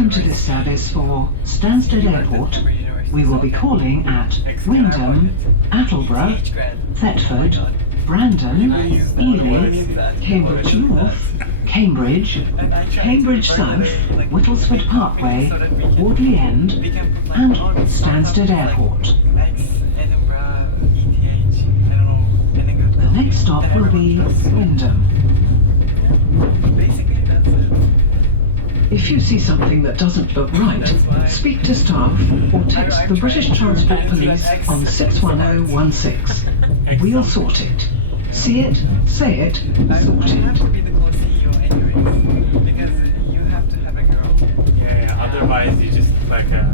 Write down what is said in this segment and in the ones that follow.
Welcome to this service for Stansted Airport. We will be calling at Wymondham, Attleborough, Thetford, Brandon, Ely, Cambridge North, Cambridge, Cambridge South, Whittlesford Parkway, Audley End, and Stansted Airport. The next stop will be Wymondham. If you see something that doesn't look right, speak to staff or text the British Transport Police on 61016. We'll sort it. See it, say it, sort it. I have to be the close CEO anyways, because you have to have a girl. Yeah, otherwise you just look like a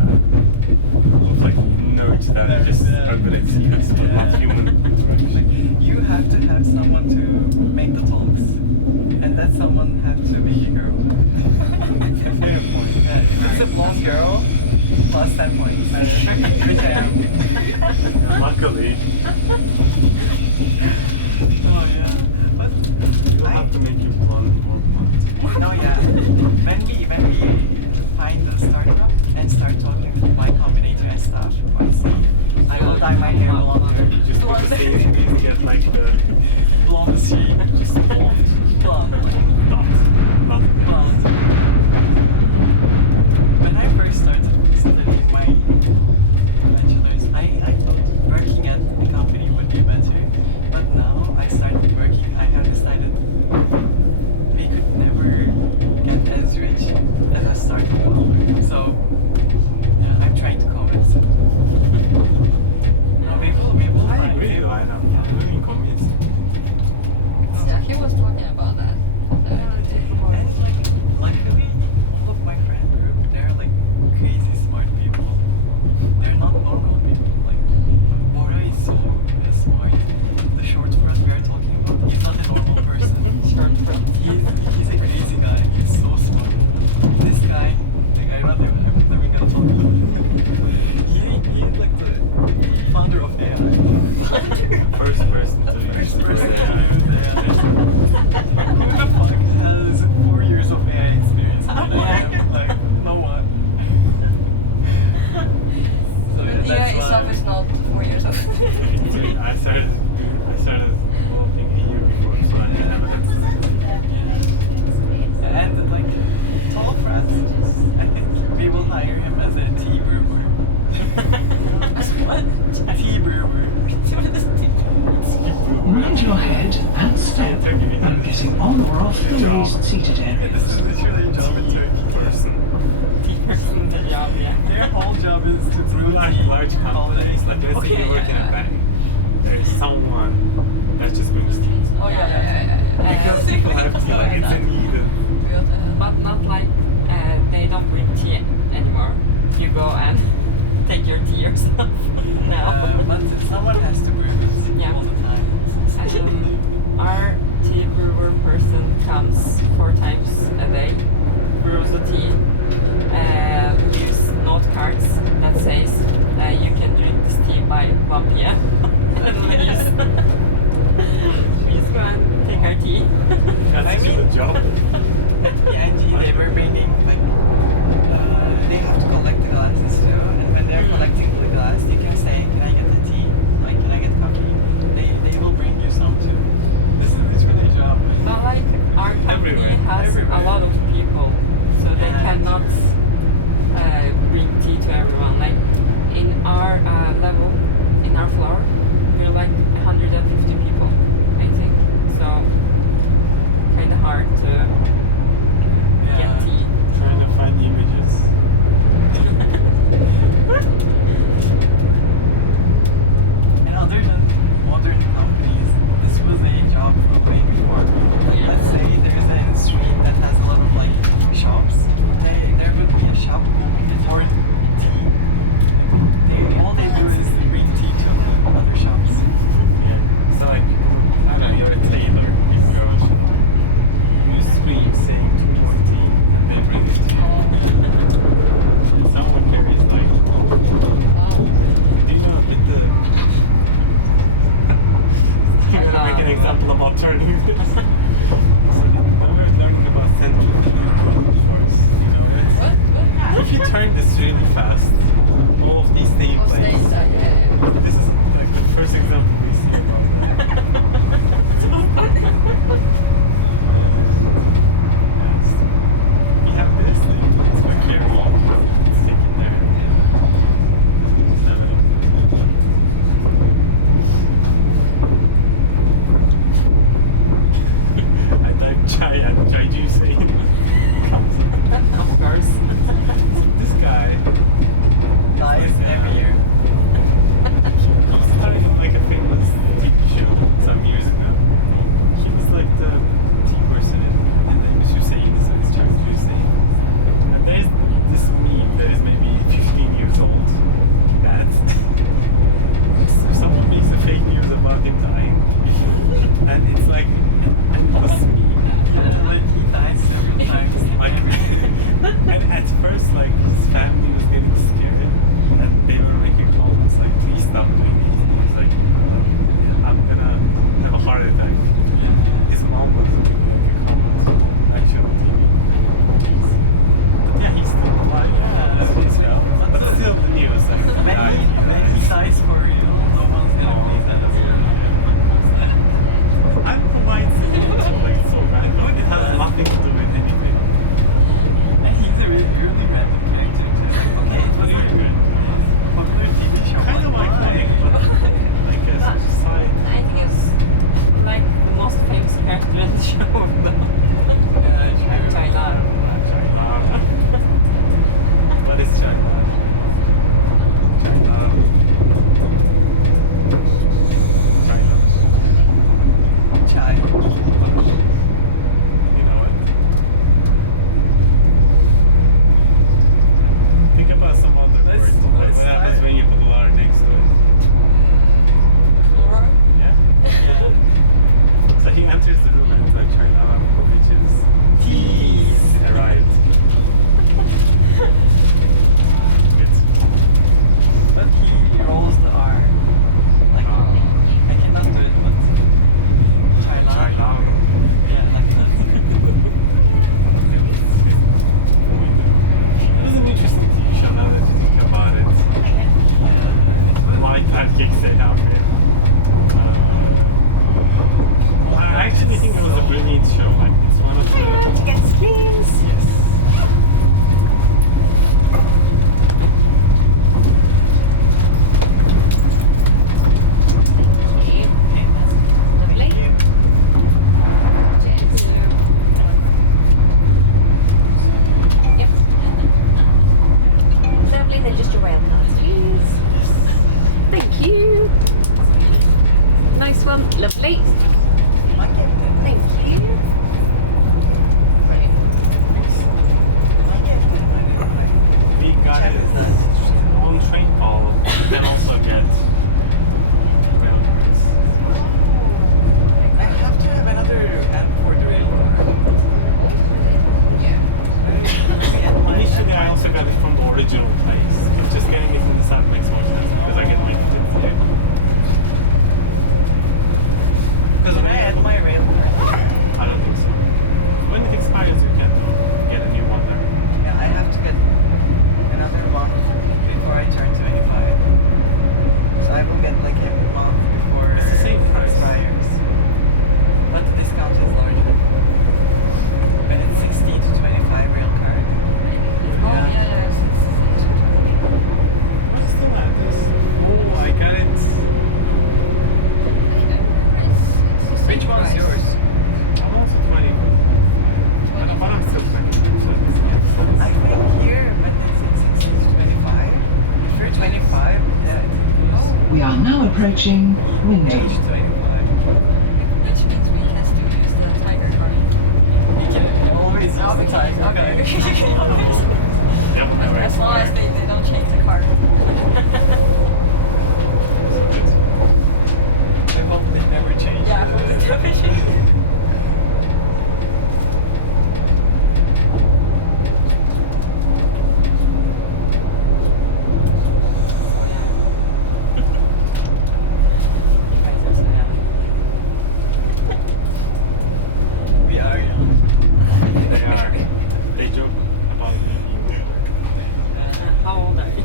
note that just ugly CEOs but not human. You have to have someone to make the talks, and that someone has to be a girl. Fair point. Yeah, if it's a blonde girl, plus 10 points. Which I am. Luckily. Oh yeah. But You'll have to make your blonde more blonde. no, yeah. When we find the startup and start talking to my combinator and stuff, I will dye my hair longer. You just put the same thing to get like the Blonde shade. just blonde. Blonde. Not Blonde. When I first started studying my bachelor's, I thought working at the company would be better. But now I started working, I have decided we could never get as rich as a startup founder. So yeah, I'm trying to convince him. No, we will I find. agree, I know. Living convinced. Yeah, he was talking about that. And luckily, all of my friend group, they're like crazy smart people. They're not normal people. Like Bora is so smart. The short for us we are talking about, he's not a normal person. He's a crazy guy. He's so smart. This guy, the guy not even gonna talk about. He's like the founder of AI. First person to First person to use use AI. Who the fuck has 4 years of AI experience? I am like, no one. So yeah, Yeah, that's itself why. is not 4 years old. I started developing a year before, so I haven't had to. And like, tall for us, I think we will hire him as a tea brewer. What? Tea brewer. Mind your head and step when getting on or off the raised seated This areas. is literally a job in Turkey. Tea person. Their whole job is to brew Large tea. companies, like let's say you work in a bank, there's someone that just brings tea. Oh yeah. Because people have tea, like it's a need. But not like they don't bring tea anymore. You go and take your tea yourself now. But someone has to brew it Yeah. all the time. Our tea brewer person comes 4 times a day, brews the tea, gives note cards that says you can drink this tea by 1 p.m. and leaves. Please go and take our tea. That's I actually mean- the job. Yanji, they were bringing like they have to collect the glasses too, and when they're collecting the glass, you can say, "Can I get the tea? Like, can I get coffee?" They will bring you some too. This is literally a job. But like our company Everywhere. has a lot of fast. All of these stay in Oh, place. stays there, yeah. This is like the first example we see about that. So funny. Yes. We have this thing. It's for carrying. It's sticking there. Just have it. I type chai and chai juice in. Of course. This guy Guys every year. he's starting like a famous TV show some years ago. He was like the tea person in the Mr. Hussein, so it's Charles Hussein. And there's this meme that is maybe 15 years old that someone makes a fake news about him dying. And it's like an endless meme. Yeah, like he dies several times. Like, and at first, like, his family was getting scared, and they were making comments like, please stop doing these. And he's like, I'm gonna have a heart attack. His mom was making comments, actually, on TV. But yeah, he's still alive. Yeah, He's still, but still the news. Like, When he dies for real, no one's gonna believe that as well. I don't know why it's like so random. It has nothing to do with anything. And he's a really random character. Okay, it was a popular TV show. Kind of but why? iconic, but like a side. I think it's like the most famous character in the show though. Yeah, China. What is China? China. Chai. You know what? Think about some other Let's- words. let's What happens when you put a letter next to it? Floral? Yeah? So he enters the room and it's like China, which is Tease. right. Good. But he rolls the R. Like, I cannot do it, but China. China. Yeah, like that. It was an interesting TV show now that you think about it. My pancakes say how good. I actually think it was a brilliant show. Like, it's one of the. Get skins. Yes. Lovely. Cheers. Yep. Lovely, then just your rail cards, please. Thank you. Nice one. Lovely. Thank you. Right. We got it on train call and also get rail cards. I have to have another app for the rail car. Yeah. Initially, I also got it from the original place. Just getting it from the south makes more sense because I get my tickets there. Because when I add my rail car, I don't think so. When it expires, you can get a new one there. yeah, I have to get another one before I turn 25. So I will get like a month before It's the same price. it expires. But the discount is larger. When it's 16 to 25 rail card. Oh, yeah. What's the this? Oh, I got it. Which one's yours? I'm also 20. But I'm still 20. So it's, I think here when it's 16 to 25. If you're 25, yeah, it's We are now approaching age Wymondham. 25. Which means we have to use the tiger card. You can always use the time. Okay. Yep, never As long as expired. they don't change the card. I hope they never change. Yeah, I hope they never change. We are young. They are. They joke about me being How old are you?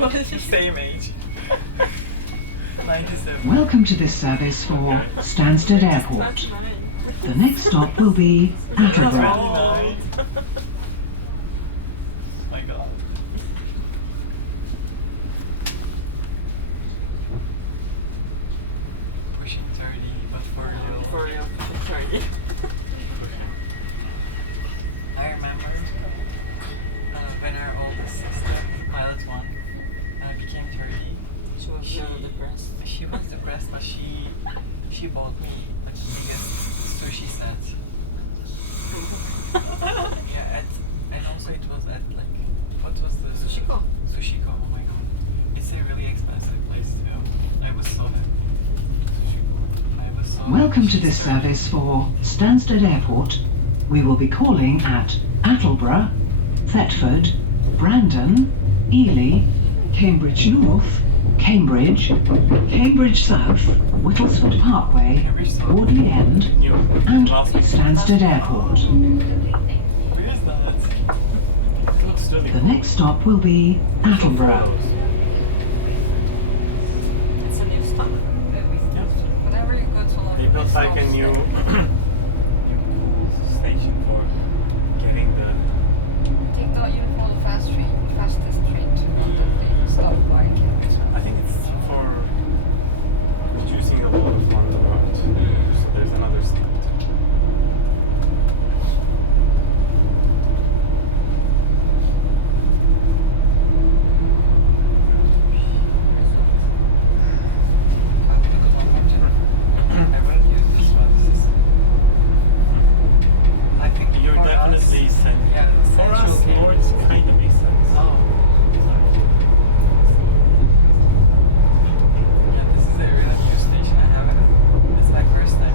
Same age. 97. Welcome to this service for Stansted Airport. The next stop will be Attleborough. Oh my god. Pushing 30, but for real. For real, 30. I remember when our oldest sister, pilot one, became 30. She was really depressed. She was depressed, but she bought me like the biggest sushi set. Yeah, and also it was at like, what was the Sushiko. Sushiko, oh my god. It's a really expensive place too. I was so happy. I was so Welcome happy. to this service for Stansted Airport. We will be calling at Attleborough, Thetford, Brandon, Ely, Cambridge North, Cambridge, Cambridge South, Whittlesford Parkway, Audley End, and Stansted Airport. Where is that? It looks really The next stop will be Attleborough. It's a new stop. Whenever you go to They London, built like a new station for getting the. Take the you follow the fastest train to London. They stop by Cambridge. I think it's for reducing a lot of London road. There's another stop. You're definitely sent. Yeah, For us, Central Norwich kind of makes sense. Oh. Yeah, this is a real new station. I haven't. It's my first time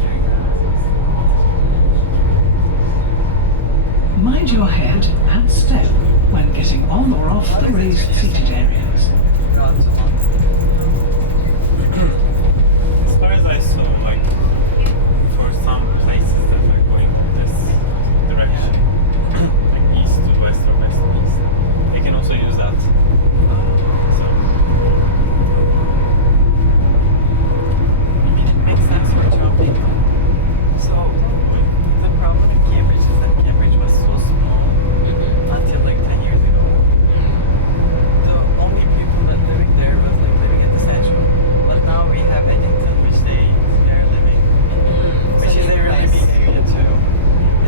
hearing Mind your head and step when getting on or off the raised seated areas. that. Gone to London. As far as I saw, like for some places that are going this direction, like east to west or west to east, you can also use that. So I mean, it makes sense for jumping. So, the problem in Cambridge is that Cambridge was so small until like 10 years ago. The only people that living there was like living at the central. But now we have Eddington, which they are living, which is a really big area too.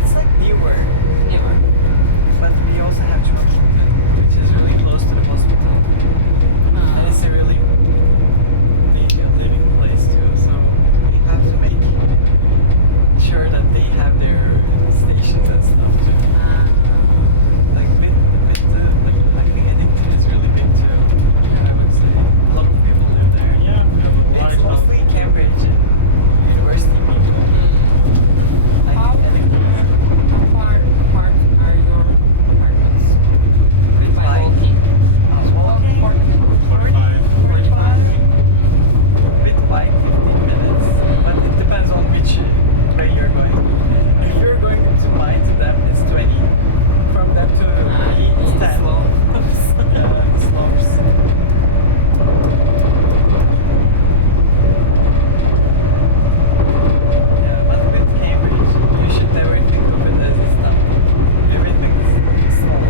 It's like newer, Never. but we also have Chorlington, which is really close to the hospital. And it's a really big living place too, so we have to make sure that they have their stations and stuff too. Like I think Eddington is really big too. I would say a lot of people live there. yeah, we have a large It's mostly Cambridge and university people. I How think Eddington is far apart are your apartments? By walking? walking 45. 45? with bike 15 minutes, but it depends on which way you're going. If you're going to mine to them, it's 20. From them to me, it's 10. Yeah, slopes. Yeah, but with Cambridge, you should never think of it as it's not. Everything is small.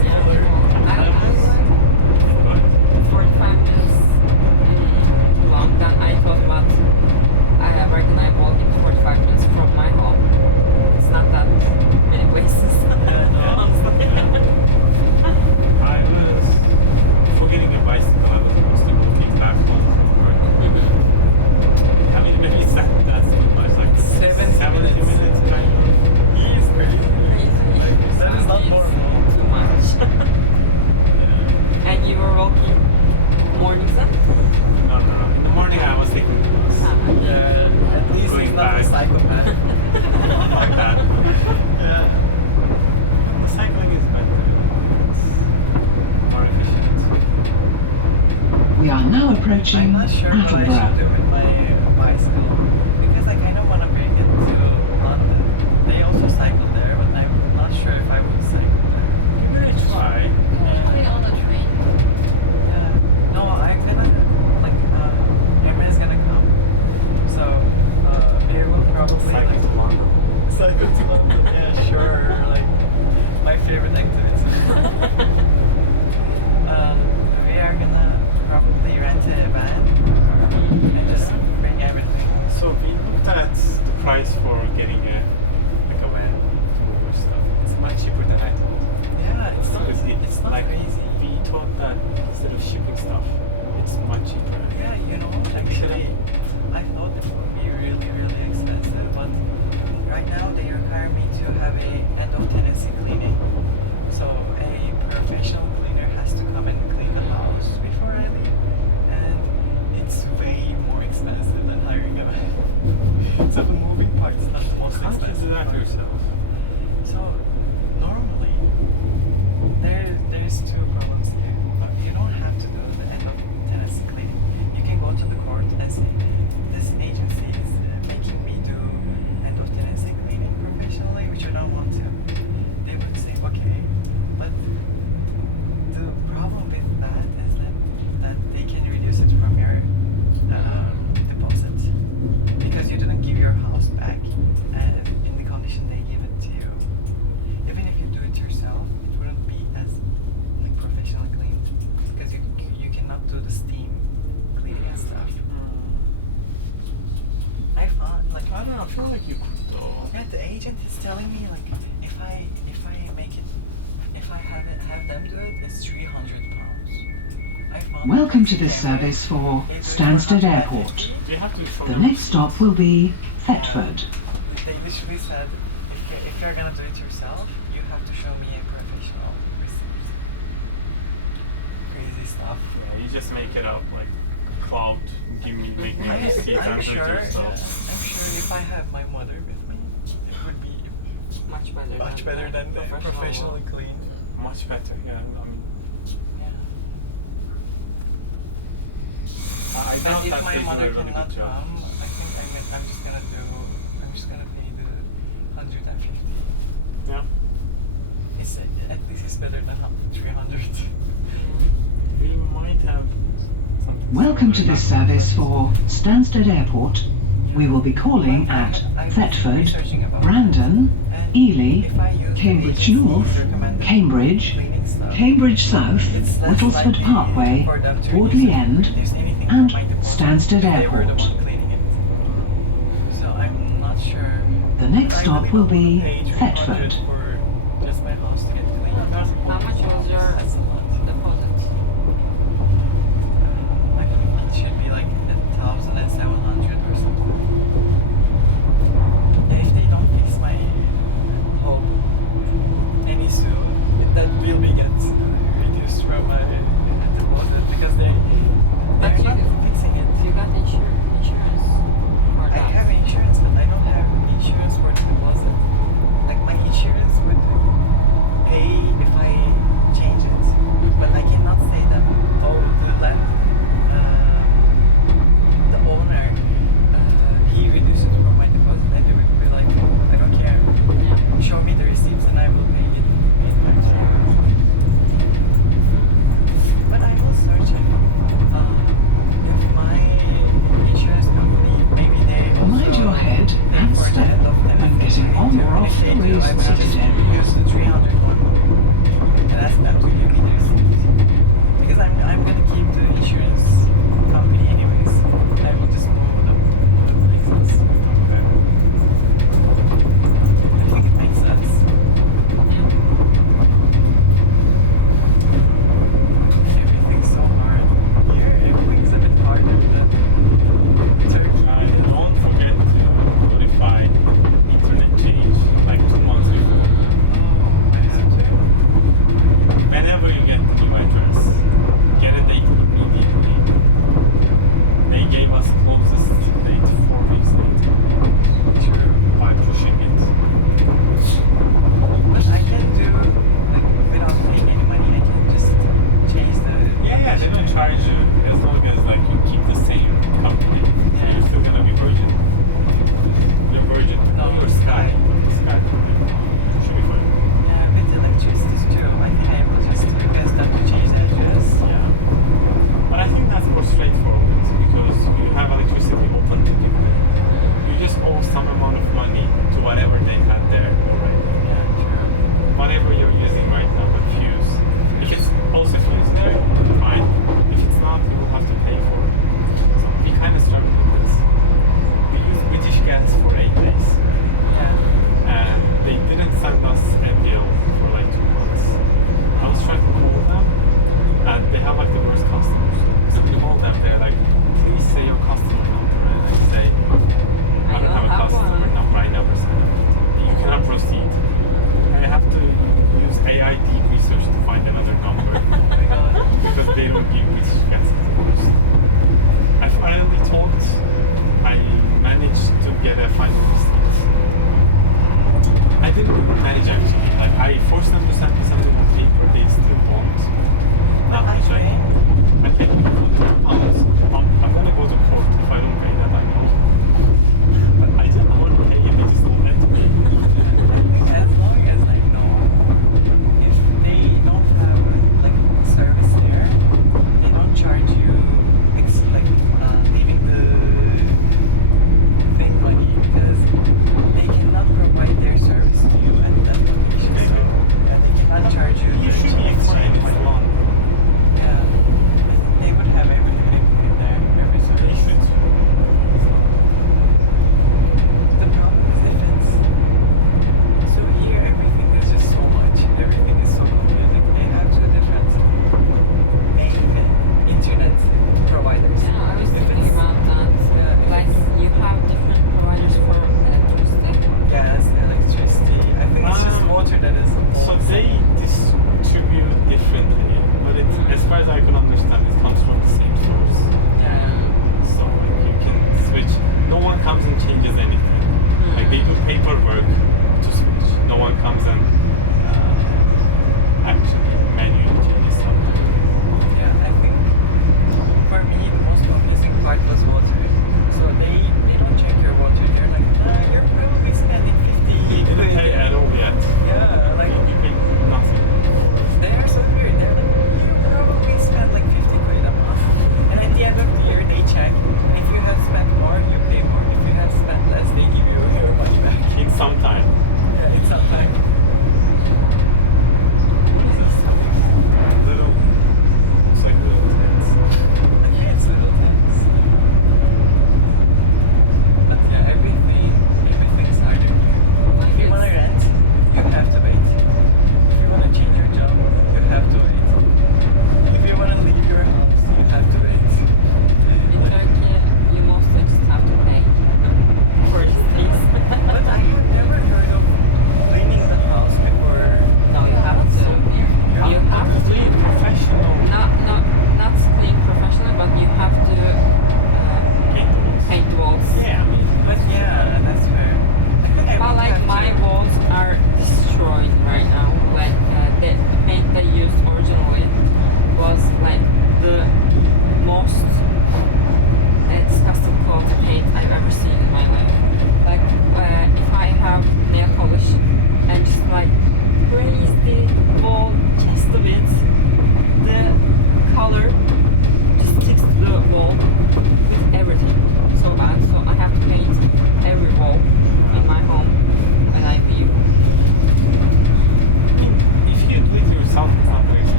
Smaller. I like 45 minutes too long. Then I thought about right now I'm walking 45 minutes from my home. It's not that many places. Honestly. I was, before getting a bicycle, I was mostly walking back home from work. I mean, maybe that's too much, like 70 minutes kind of. He is crazy. That is not It's normal. too much. Yeah. And you were walking mornings then? No. In the morning, I was taking the bus. Yeah, at least Going he's not a back. psychopath. Like that. Yeah. The cycling is better. It's more efficient. We are now I'm approaching not sure what I should do Attleborough. with my bicycle because I kind of want to bring it to London. They also cycle there, but I'm not sure if I would cycle there. You better try. Put it on the train. price for getting a van to move your stuff. It's much cheaper than I thought. Yeah, it's not. Because It's not like crazy. we thought that instead of shipping stuff, it's much cheaper. Yeah, you know, actually, I thought it would be really, really expensive, but right now they require me to have a end of tenancy cleaning. So a professional cleaner has to come and clean the house before I leave, and it's way more expensive than hiring a van. So the moving part is not the most Can't you expensive do that part. yourself? So normally there's two problems here. You don't have to do the end of tenancy cleaning. You can go to the court and say, this agency is making me do end of tenancy cleaning professionally, which I don't want to. They would say, okay, but the problem with that is that they can reduce it from your deposit because you didn't give your house back and in the condition they give it to you. Even if you do it yourself, it wouldn't be as like professionally cleaned because you cannot do the steam cleaning and stuff. I found like I don't know. I feel like you could though. yeah, the agent is telling me like if I make it, if I have them do it, it's £300. I found Welcome that to this in Cambridge, service for they do it Stansted 150. Airport. Do you have to show The them next stop will be Thetford. They literally said if you're gonna do it yourself, you have to show me a professional receipt. Crazy stuff. Yeah, you just make it up like cloud. Make me receipts I'm and do sure. it yourself. I'm sure if I have my mother with me, it would be Much better. much better than the professional professionally one. cleaned. Much better. Yeah, I mean, Yeah. I And doubt if that my they do mother a really cannot good job. come, I think I'm just gonna pay the 150. Yeah. It's at least it's better than 300. We might have something. Welcome to similar this happen. service for Stansted Airport. We will be calling at Thetford, Brandon, Ely, Cambridge North, Cambridge, Cambridge South, Whittlesford Parkway, Audley End, and Stansted Airport. So I'm not sure. The next I stop really will don't wanna be pay 300 Thetford. for just my house to get cleaned. How much was your That's a lot. deposit? I think it should be like 1,700 or something. And if they don't fix my home any soon, that will be gets reduced from my deposit because they're But not fixing it. You got insurance for I that. have insurance, but I don't have insurance for the deposit. Like my insurance would pay if I change it.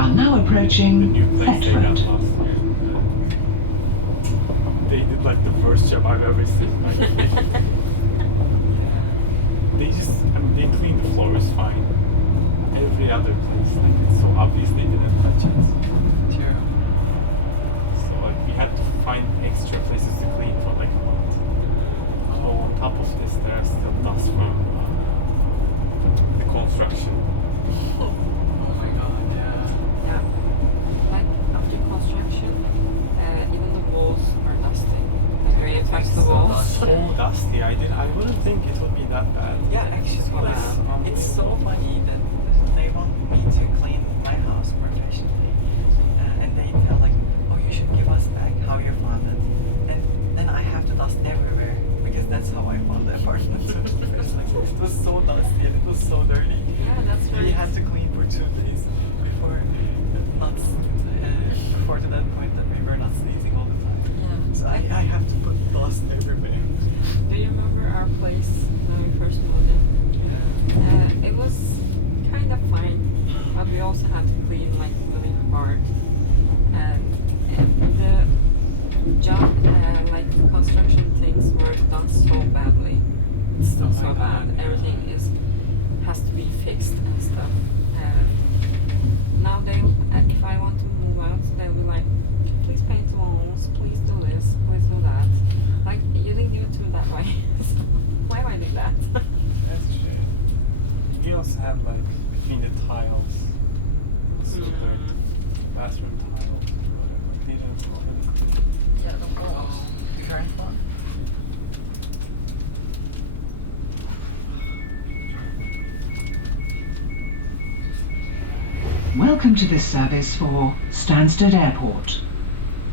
are now The approaching new place they got Thetford. last year. They did like the worst job I've ever seen. Like, they just, I mean, they cleaned the floors fine. Every other place, like, it's so obvious they didn't touch it. True. So like, we had to find extra places to clean for like a month. Oh, on top of this, there's still dust from the construction. Oh my god, yeah. Yeah. Like after construction, even the walls are dusty. Like really affects the walls. So dusty. I wouldn't think it would be that bad. Yeah, actually, it's so funny that they want me to clean my house professionally, and they tell like, oh, you should give us back how you found it, and then I have to dust everywhere because that's how I found the apartment. It was so dusty and it was so dirty. Yeah, that's We right. had to clean for 2 days before to that point that we were not sneezing all the time. Yeah. So I have to put dust everywhere. Do you remember our place when we first moved in? It was kind of fine, but we also had to clean like really hard. And the job, like construction things were done so badly. It's still so bad. Everything has to be fixed and stuff. Now if I want to move out, they'll be like, please paint the walls, please do this, please do that. Like, you didn't give it to me that way. So why do I do that? That's true. We also had like between the tiles, so the bathroom tile. They didn't really clean. Yeah, the walls. The current one? Welcome to this service for Stansted Airport.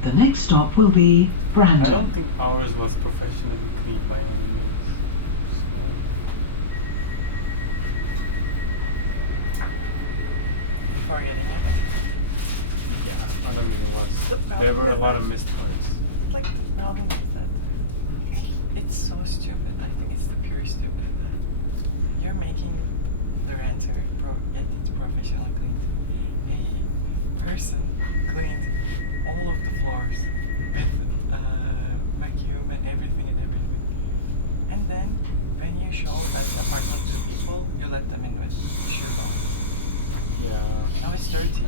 The next stop will be I don't Brandon. think ours was professionally cleaned by any means. Before getting it. Yeah, I don't even was. There were a lot of missed parts. Like, the problem is that it's so stupid. I think it's the pure stupid that you're making the renter get it professionally cleaned. A person cleaned all of the floors with vacuum and everything. And then when you show that apartment to people, you let them in with shoes on. Yeah. Now it's dirty.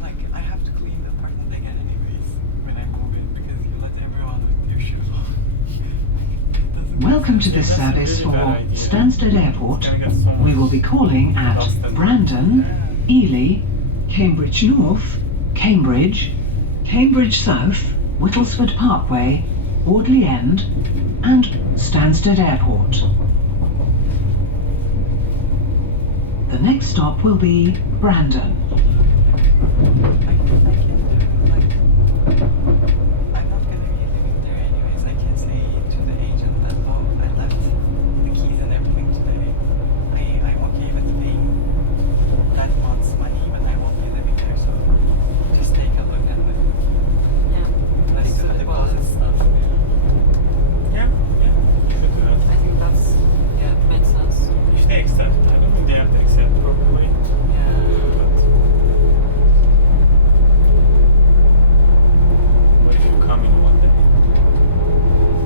Like, I have to clean the apartment again anyways when I move in because you let everyone with their shoes on. It doesn't make Welcome to sense. this That's a service really for bad idea. Stansted Airport. It's gonna get so We much will be calling at dust and- Brandon, Ely, Cambridge North, Cambridge, Cambridge South, Whittlesford Parkway, Audley End, and Stansted Airport. The next stop will be Brandon. I think I can do, like, I'm not gonna be living there anyways. I can say to the agent that, oh, I left the keys and everything today. I'm okay with paying that month's money, but I won't be living there, so just take a look at it. Yeah. Let's do the deposit stuff. Yeah, you could do that. I think it makes sense. If they accept, I don't think they have to accept probably. Yeah. But if you come in one day,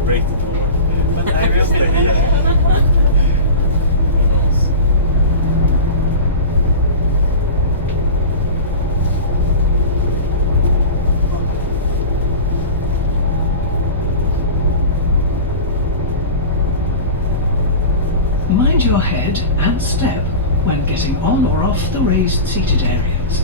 break the door. But I will stay. Who knows? Mind your head and step when getting on or off the raised seated areas.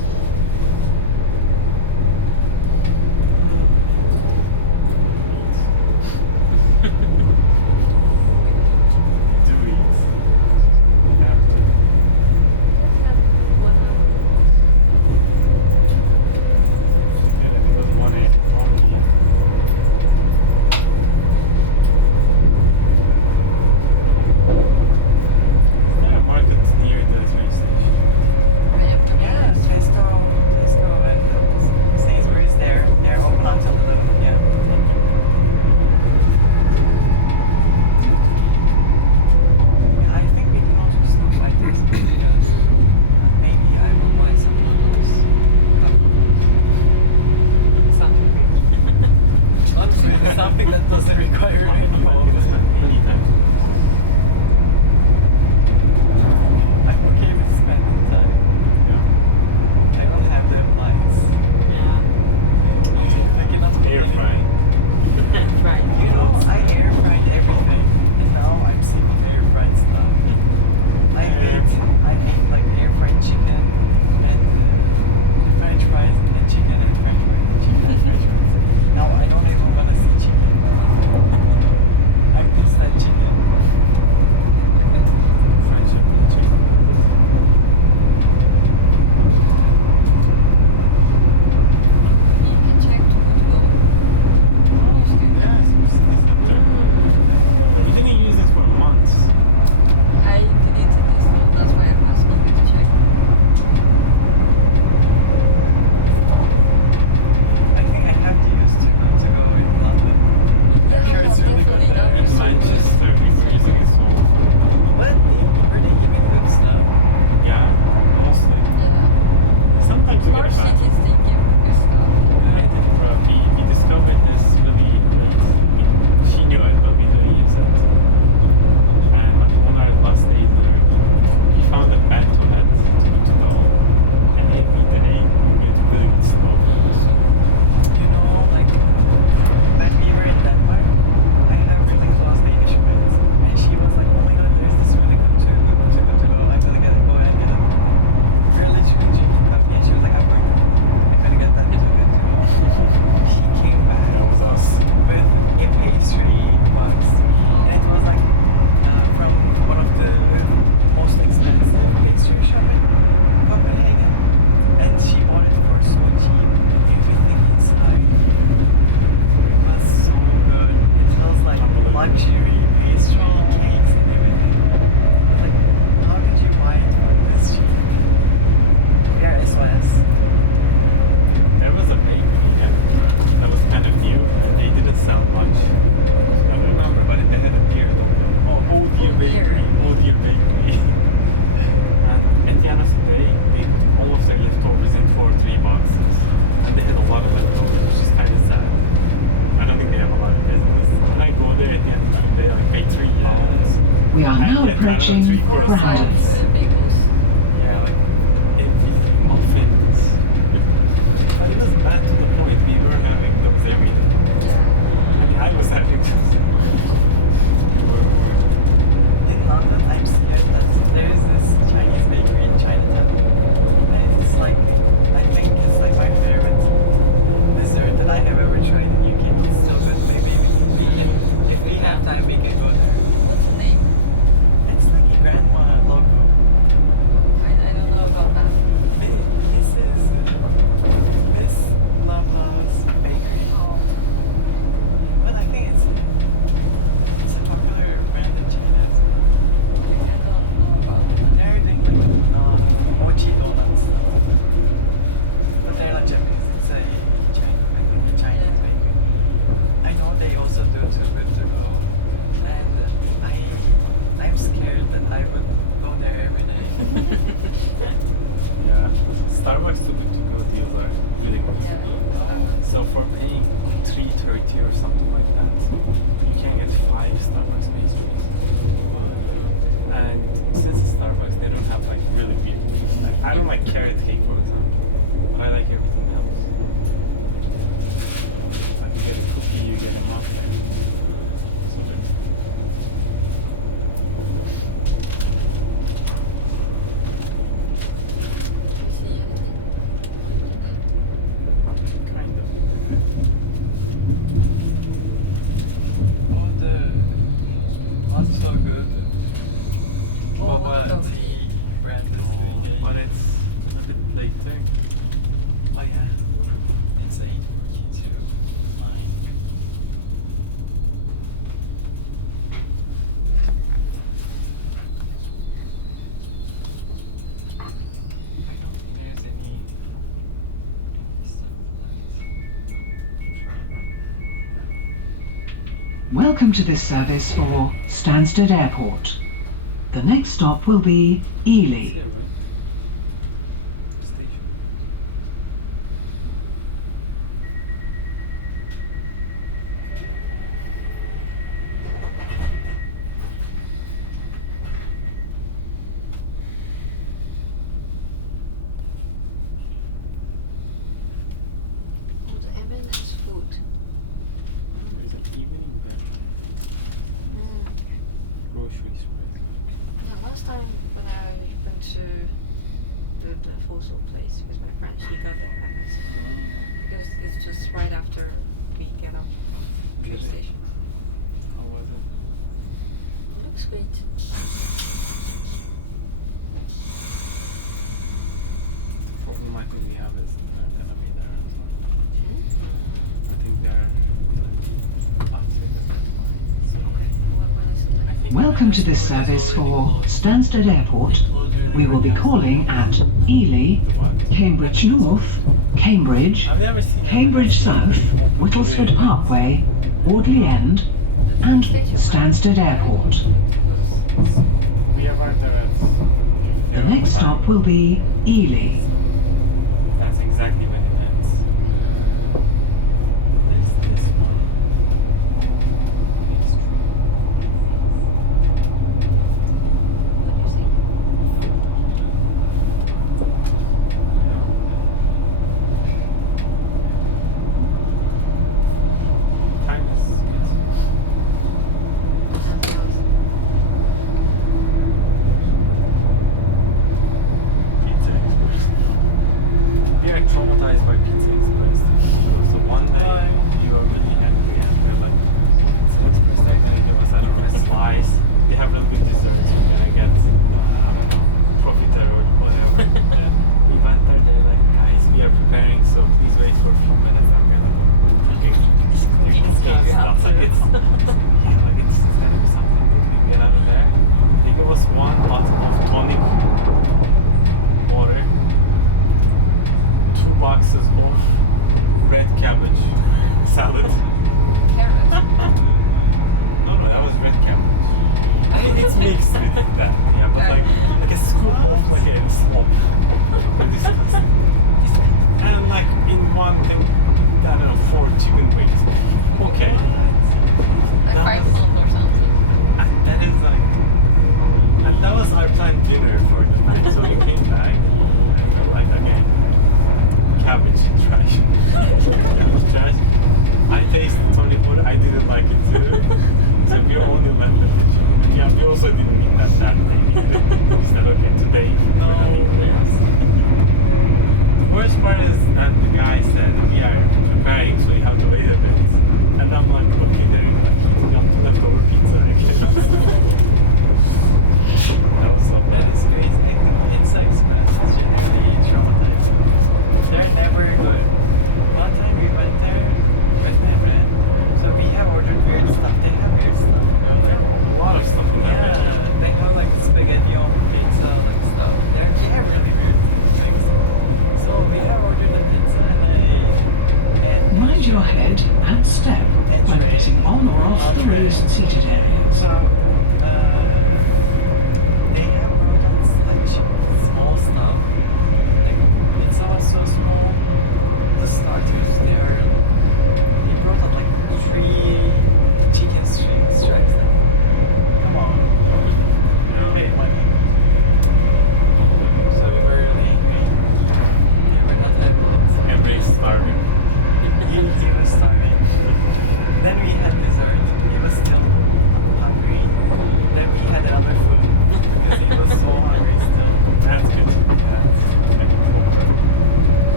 Do it. You have to. Yeah, I think it was 1 a.m. 1 p.m. Is there a market near the train station? Yes, Festo approaching Three croissants. Brandon. Bagels. Yeah, like empty muffins. But it was bad to the point we were having those every day. I mean, I was having those. In London, I'm scared that there is this Chinese bakery in Chinatown. And it's like, I think it's like my favorite dessert that I have ever tried in UK. It's so good. Maybe we can, if we have time, we can go there. What's the name? It's like a grandma logo. I don't know about that. This is Miss Lala's bakery. Oh, But I think it's a popular brand in China as well. I don't know about that. They're doing like mochi donuts. But they're not Japanese, it's a Chinese bakery. I know they also do Too Good To Go. And I'm scared that I would go there every day. Yeah, Starbucks Too Good To Go deals are really good. Yeah. So for paying $3.30 or something like that, you can get 5 Starbucks pastries. And since it's Starbucks, they don't have like really weird things. Like, I don't like carrot cake, for example, but I like everything else. Like you get a cookie, you get a muffin. So good. See Kind of. Oh, what's so good? Oh, Boba what the- tea brand is doing. But it's a bit later. Oh yeah, it's 8:42. I don't think there's any Welcome to this service for Stansted Airport. The next stop will be Ely. Station. Oh, the M&S food. There's an evening grocery store. Yeah, last time when I went to the fossil place with my friend, she got the M&S. Because it's just right after we get off the Is it? station. How was it? It looks great. The problem I think we have is they're gonna be there as well. I think they're lots bigger than mine. So When is it? I think Welcome to this service for Stansted Airport. We will be calling at Ely, Cambridge North, Cambridge, I've never seen Cambridge South, Whittlesford Parkway, Audley End, and Stansted Airport. We arrived there at The next stop will be Ely. That's exactly when it ends. There's this one. It's true. What do you think? Time is good. Pizza Express. We are traumatized by Pizza Express. So one day you are really hungry and you're like, Pizza Express, they're gonna give us, I don't know, a slice. They have really good desserts. You're gonna get, I don't know, profiter or whatever. We went there, they're like, guys, we are preparing, so please wait for a few minutes. And we're like, okay, you can see stuff. Like it's, yeah, like it's gonna be something good. We get out of there. They give us one bottle of tonic water, 2 boxes of red cabbage salad. Carrot. No, that was red cabbage. I mean, it's mixed with that, yeah, but like a scoop of like a slop. Disgusting. And like in one thing, I don't know, 4 chicken wings. Okay. Like That 5 was- pound or something. And that is like, and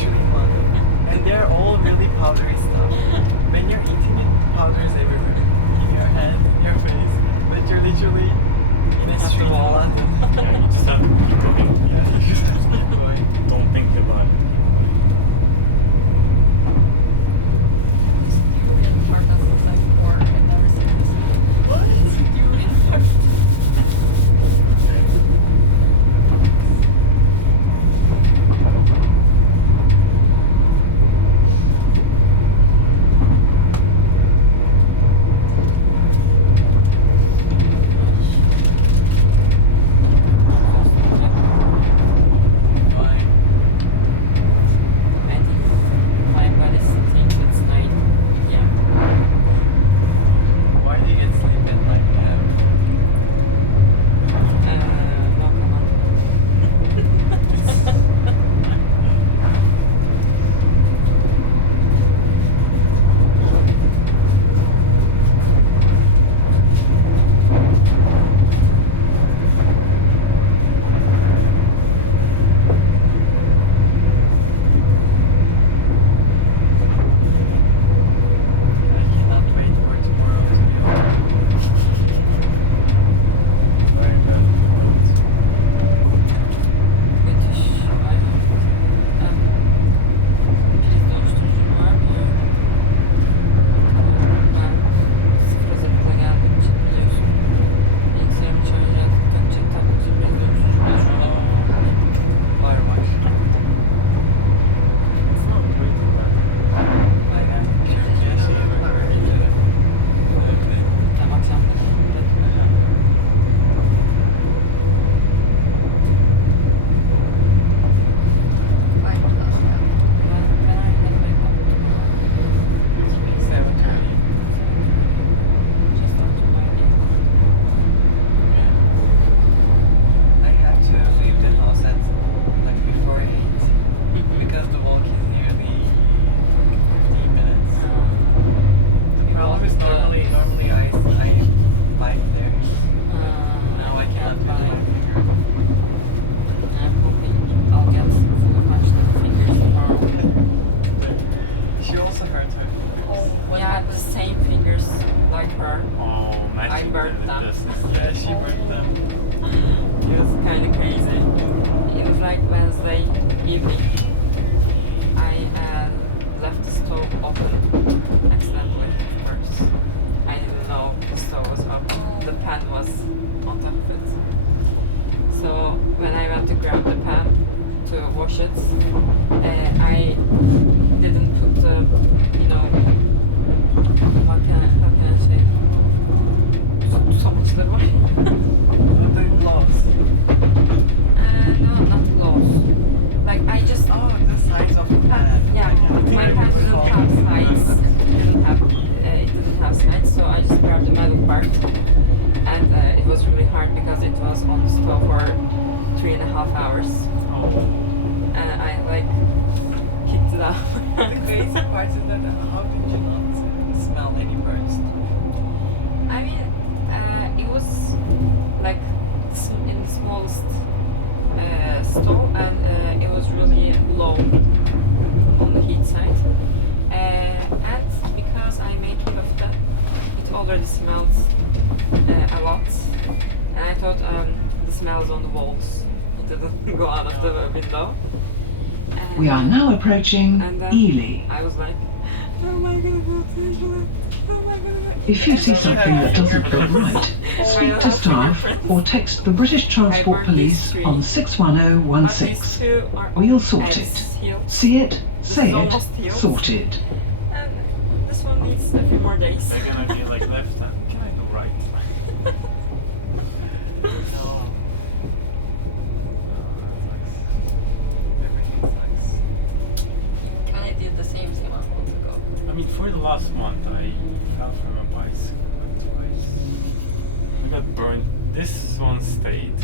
literally in London. And they're all really powdery stuff. When you're eating it, powder's everywhere. In your hand, in your face. But you're literally in a street in London. Yeah, you just have to keep going. Yeah, you just have to keep going. Don't think about it. Durian part doesn't like pork. I've never seen this. What is durian part? Fine. I think my body thinks it's 9 p.m. Why do you get sleep at 9 p.m.? No comment. I cannot wait for tomorrow to be over. Very good. British Island. Biz dönüştürücü var mı? Ben sıfır hızımıza geldiğim için biliyorsun. Bilgisayarımı şarj ettikçe tabii ki biz dönüştürücü var. Var var. It's not way too bad. Aynen. Türkiye şeyi böyle bir kere. Evet. Tam akşamları. I love that. When are you gonna wake up tomorrow? 7:30. Just after my day. I have to leave the house at like before 8 because the walk is nearly 15 minutes. The problem is normally I bike there. Now I cannot do buy. that. I'm hoping I'll get fully functional fingers tomorrow. She also hurt her. We have the same fingers like her. Oh, matching I burnt them. this. Yeah, she burnt them. It was kind of crazy. It was like Wednesday evening. I left the stove open accidentally, of course. I didn't know the stove was open. The pan was on top of it. So when I went to grab the pan to wash it, I didn't put the, how can I say? Sonuçları var. The gloves. No, not gloves. Like I just Oh, the size of the pan. yeah, I my pan didn't have sides. It didn't have sides, so I just grabbed the metal part, and it was really hard because it was on the stove for 3.5 hours. Oh. And I like kicked it out. The crazy part is that how did you not smell any burns? I mean, it was like in the smallest stove, and it was really low on the heat side. And because I made kofta, it already smelled a lot. And I thought the smell is on the walls. It didn't go out of the window. We are now approaching And then Ely. I was like, how am I gonna go to Italy? How am I gonna go? If you see something that doesn't feel right, speak to staff or text the British Transport Police on But these 61016. two are We'll sort it's it. healed. See it, This say is it, almost healed. sorted. And this one needs a few more days. They're gonna be like left hand. Can I do right? No. Everything sucks. I did the same thing a month ago. I mean, for the last month, I fell from a bicycle twice. I got burned. This one stayed.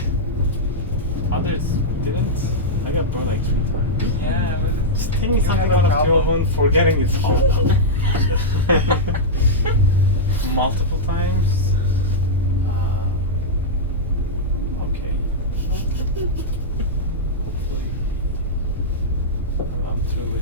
Others didn't. I got burned like 3 times. Yeah, but Just taking You something have a out of the problem. oven, forgetting it's hot. Multiple times. Okay. Hopefully, I'm through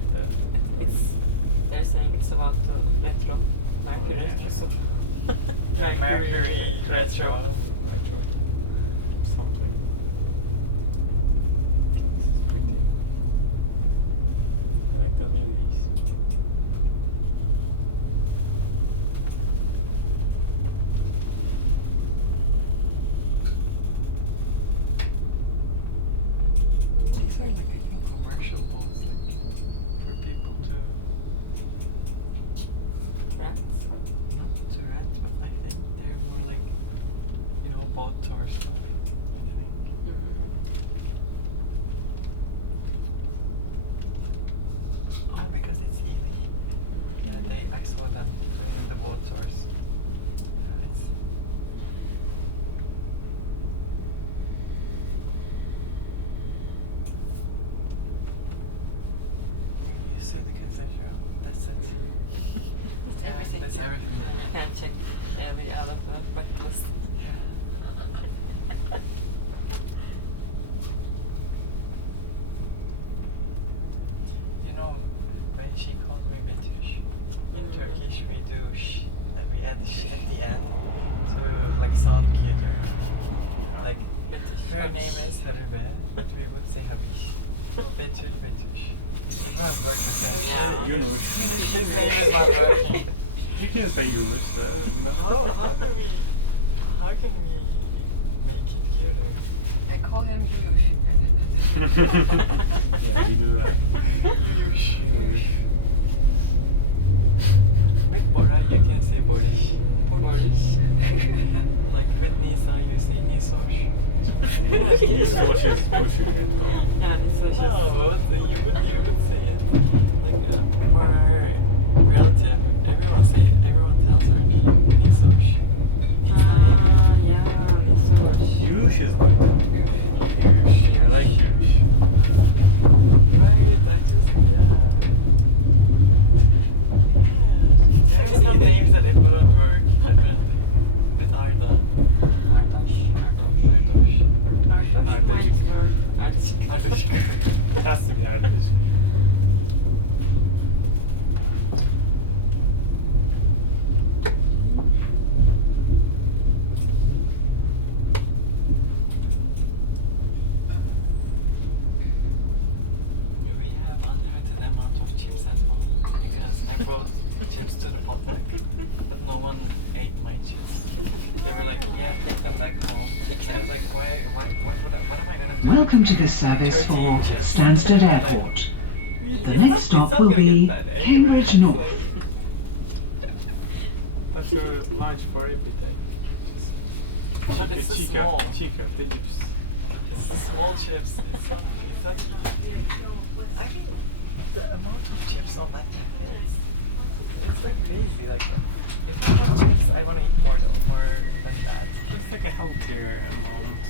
not working. Yeah. Yunus. His name is not working. You can say Yunus. How can we make it clearer? I call him Yush. Yeah, you do that. With Bora, you can say Borish. Boris. Like with Nissan, you say Nisosh. Social. Yeah, it's so Oh, you would say it. Like for our relative, everyone tells her Nisosh. Yeah, it's so Yush is good. I like Yush. Right, I just, There's some names that it wouldn't work differently. With Arda. Ardash. Might work. Ardash. It has to be Ardash. We have unlimited amount of chips at home because I brought chips to the potluck, but no one ate my chips. They were like, yeah, take them back home. And I was like, what am I gonna do? Welcome to this service for Stansted Airport. The next stop will be Cambridge North. That's your lunch for everything. But it's the small. Chica, the chips. It's the small chips. It's such I mean, the amount of chips on that thing it's like crazy. Like, if I have chips, I want to eat more than that. It's like a healthier amount.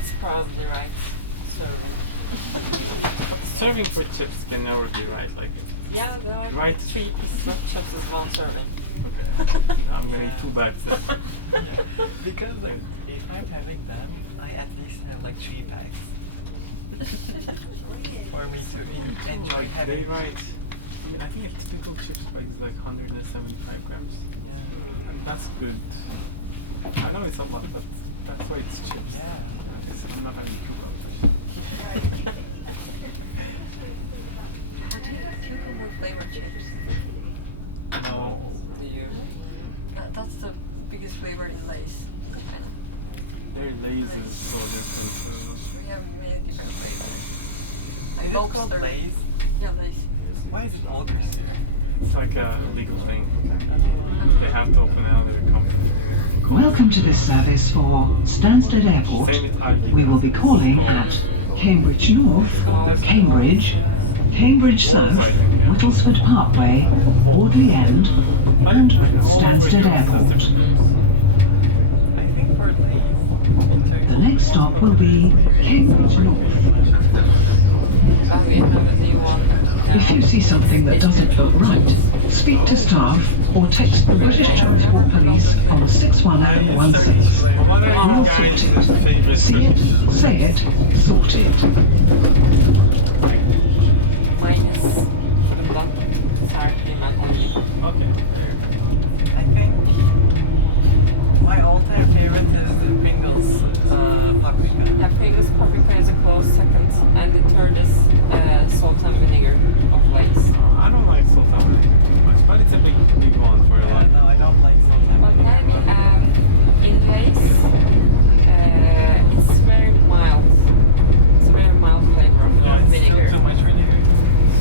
It's probably right. So. Serving for chips can never be right. Like, Yeah, the Right. 3 pieces of chips is one serving. I'm gonna eat 2 bags then. Because like, if I'm having them, I at least have like 3 packs. For me to enjoy They having. right. I mean, I think a typical chips bag is like 175 grams. Yeah. And that's good. I know it's a lot, but that's why it's chips. Yeah. I'm not having 2 Cucumber flavored chips. No. Do you? That's the biggest flavor in Lay's. Their Lay's is so different. So. We have many different flavors. Is it called Oakster. Lay's? Yeah, Lay's. Why is it Oakster? It's like a legal thing. They have to open another company. Welcome to this service for Stansted Airport. Same with Audley. We will be calling at Cambridge North, Cambridge, Cambridge South, Whittlesford Parkway, Audley End, and Stansted Airport. I think for Lay's. The next stop will be Cambridge North. But we have a new one. If you see something that doesn't look right, speak to staff or text the British Transport Police on 61016. We'll sort it. See it, say it, sort it. Minus the block sour cream and onion. Okay. I think my all-time favorite is the Pringles paprika. Yeah, Pringles paprika is a close second, and the third is salt and vinegar of Lay's. I don't like sultan too much, but it's a big one for a lot. No, I don't like something. But then in Lay's, it's very mild. It's a very mild flavor of Yeah, it's vinegar. still too much vinegar.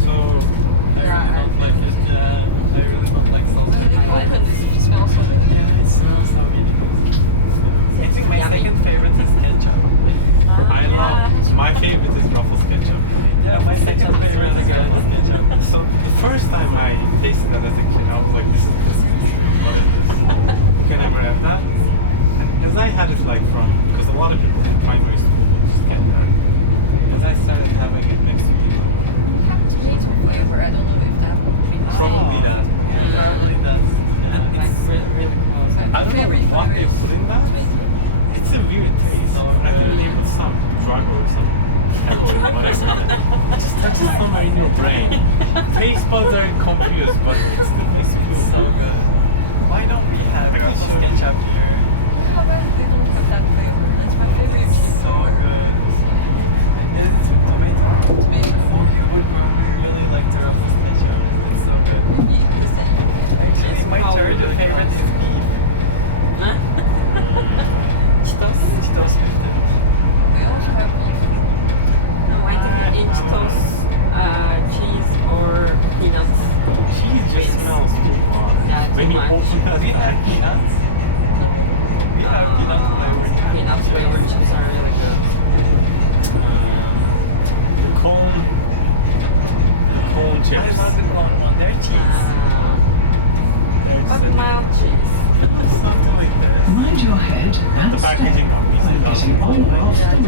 So, I really don't like it. I really don't like salt. When you open this, it smells so good. Yeah, it smells so vinegar. I think my second favorite is ketchup. I love, my favorite is Ruffles ketchup. Yeah, my second favorite is ketchup. So, the first time I tasted that as a kid, I was like, this is disgusting. What is this? You can never have that. And because I had it like because a lot of people in primary school would just get that. As I started having it next to me, Tomato flavor. I don't know if that would be nice. probably that. Yeah, probably does. And Like it's, really, really close. I don't Favorite know what they flavor. put in that. It's a weird taste. I believe it's some drug or some chemical, but it just touches somewhere in your brain. Taste buds are confused, but it still tastes so good. good. Why don't we have Ruffles ketchup here? How about they don't have that flavor? That's my favorite. It's so good. It's tomato. Tomato.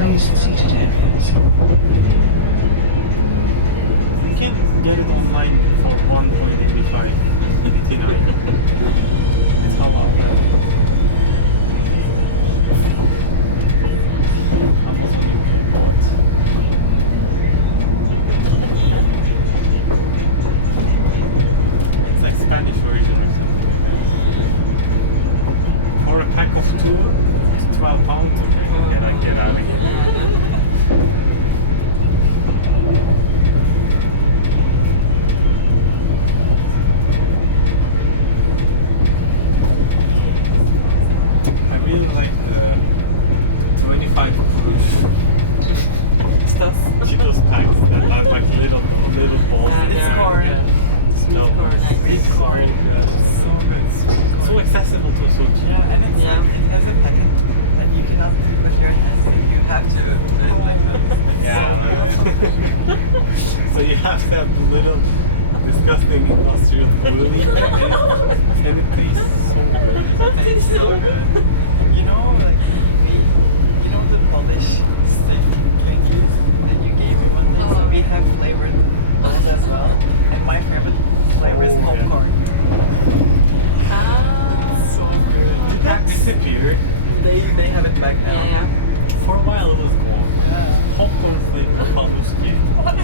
those seated areas. You can get it online for 1.85 89. It's how about that? How much will you bought? It's like Spanish origin or something. For a pack of two, it's £12. Okay, and I get out of here. I really like the 25 push Stuff. Cheetos packs that are like little balls. They're corn. good. Sweet No, corn, I sweet think. corn. So good. So accessible to so cheap. Yeah, and it's Yeah. like, it has a packet that you cannot do with your hands. You have to do it like this. It's Yeah. so good. So you have to have the little disgusting industrial bully and it tastes so good. It's so good. You know, like you know the Polish stick cookies that you gave me one day. So we have flavored those as well. And my favorite flavor is Oh, yeah. popcorn. Ah. So good. Did that disappear? They have it back now. Yeah. For a while it was gone. Yeah. Popcorn flavor Polish cake. What?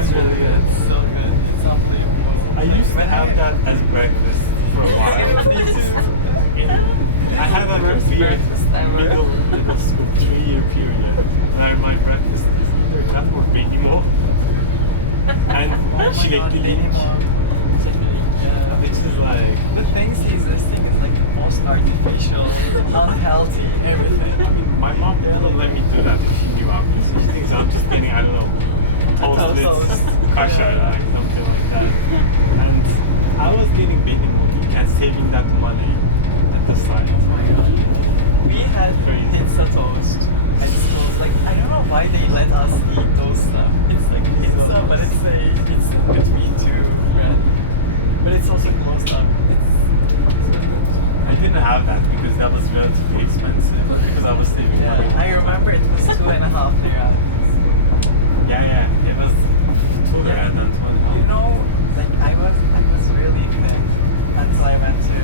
It's really good. It's so good. It's unbelievable. I used to have that as breakfast for a while. I had like a Worst weird breakfast ever. middle school 3-year period. And my breakfast is either that or Benimo. And çilekli link, Yeah. which is like, The things existing is like the most artificial, unhealthy, everything. I mean, my mom wouldn't let me do that if she knew I was. She thinks I'm just getting, I don't know, toast with toast. kasha, like something like that. And I was getting Benimo and saving that money at the side. Oh my god. We had pizza toast at schools. Like I don't know why they let us eat those stuff. It's like pizza, but it's between two bread. But it's also closed up. It's so good. I didn't have that because that was relatively expensive because I was saving money. Yeah, I remember it was 2.5 lira. Yeah, it was 2 rand and 2.5. You know, like I was really thin until I went to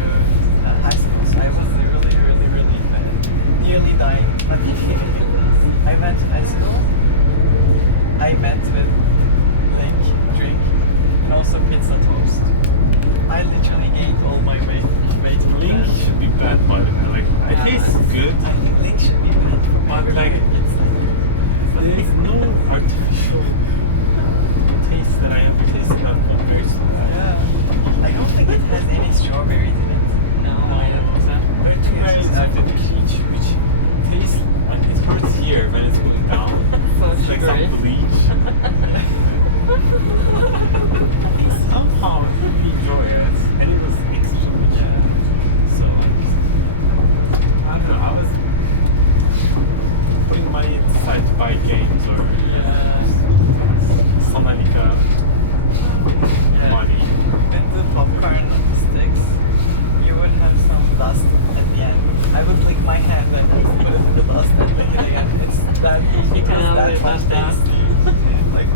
high school. So I was really thin, nearly dying. But I went to high school. I met with like drink and also pizza toast. I literally gained all my weight from Link that. should be bad, by the way. Like, it tastes good, I think Link should be bad for but like, it's there is no artificial taste that I ever tasted that blueberries. yeah. I don't think it has any strawberries in it. No, I don't think so. There are two It's varieties just of the peach, which taste like it hurts here when it's going down. So It's like some sugary. bleach. Somehow I really enjoy it, and it was extra rich. So like, I don't know, I was putting money aside to buy games or Sonanica money. With the popcorn sticks, you would have some dust at the end. I would lick my hand and put it in the dust and lick it again. It's that You can only that much touch that. tasty. Like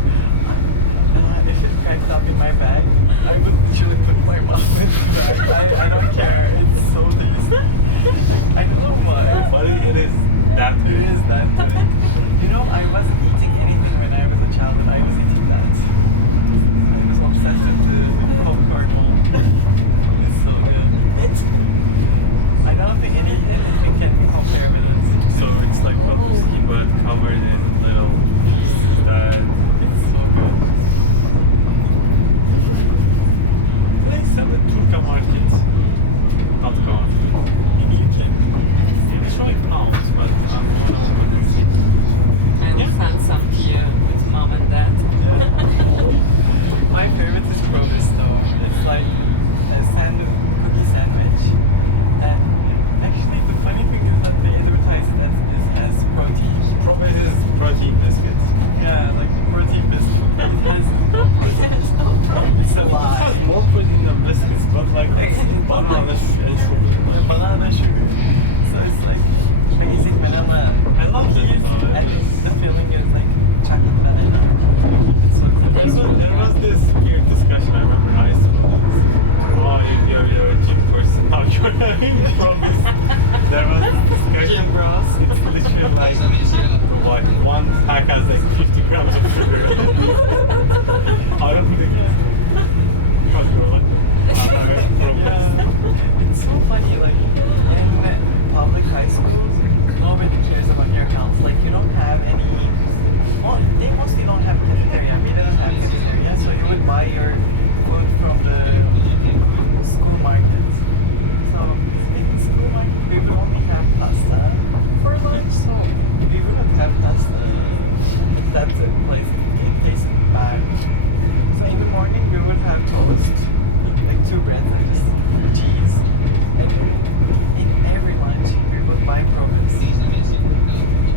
that's a place. It tastes bad. So in the morning we would have toast, like 2 breads, like just cheese, and in every lunch we would buy progress.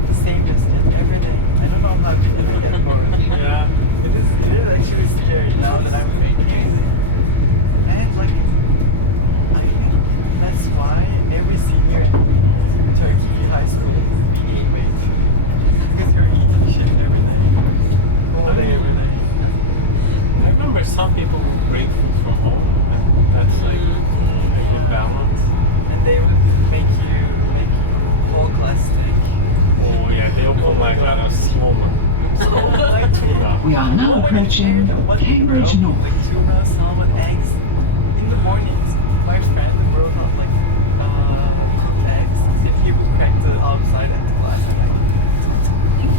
The same biscuit every day. I don't know how people get progress. Yeah. It is actually scary now that I'm making it. And like, I think that's why every senior in Turkey high school we gain weight. Because you're eating shit every day. All day, every day. I remember some people would bring food from home, and that's like a good balance. And they would make whole class steak. Oh yeah, they open like a smaller. Like tuna. We are now approaching Cambridge North. Like tuna, salmon, eggs. In the mornings, my friend brought out like cooked eggs. If he would crack the outside at the glass.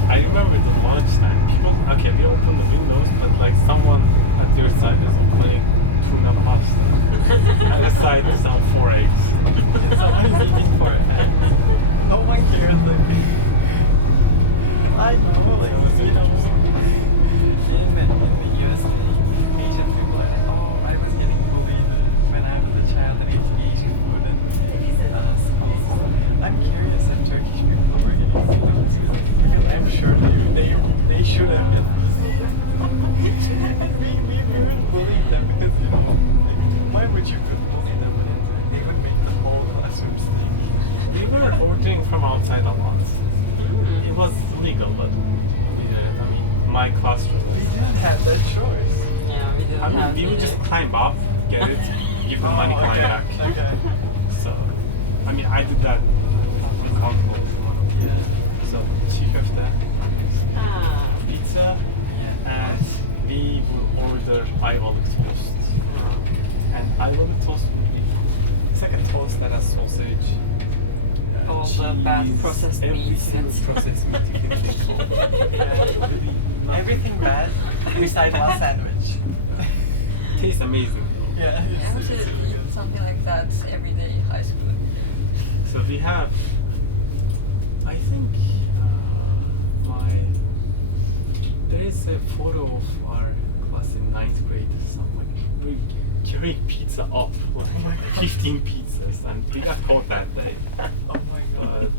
I remember the lunchtime. People, okay, we open the windows, but like someone at your side is opening tuna pasta. At the side is some 4 eggs. Someone is eating for eggs. No one cares. Like, I know, like, you know, in the US, Asian people are like, oh, I was getting bullied when I was a child and ate Asian food in schools. I'm curious if Turkish people were getting bullied too. Because I'm sure they should have been. And we would bully them because, you know, like, why would you bully them when they would make the whole classroom stink? We were ordering from outside a lot. It was legal, but we didn't. I mean, my classroom. We didn't have that choice. Yeah, we didn't I mean, have we would the- just climb up, get it, give the money, climb okay. back. Okay. So, I mean, I did that with uncle. Yeah. So, chief of that Ah. pizza, and we would order Ayvalık toast. And Ayvalık toast would be, it's like a toast that has sausage. All the bad cheese, processed every meats single and- processed meat you can think of. Yeah, maybe not- Everything bad beside one sandwich. tastes amazing. Yeah, I wish it's I really eat good. something like that every day in high school. So we have, I think, there is a photo of our class in 9th grade. Someone we carrying pizza up, like 15 pizzas, and we got caught that day. Oh my god.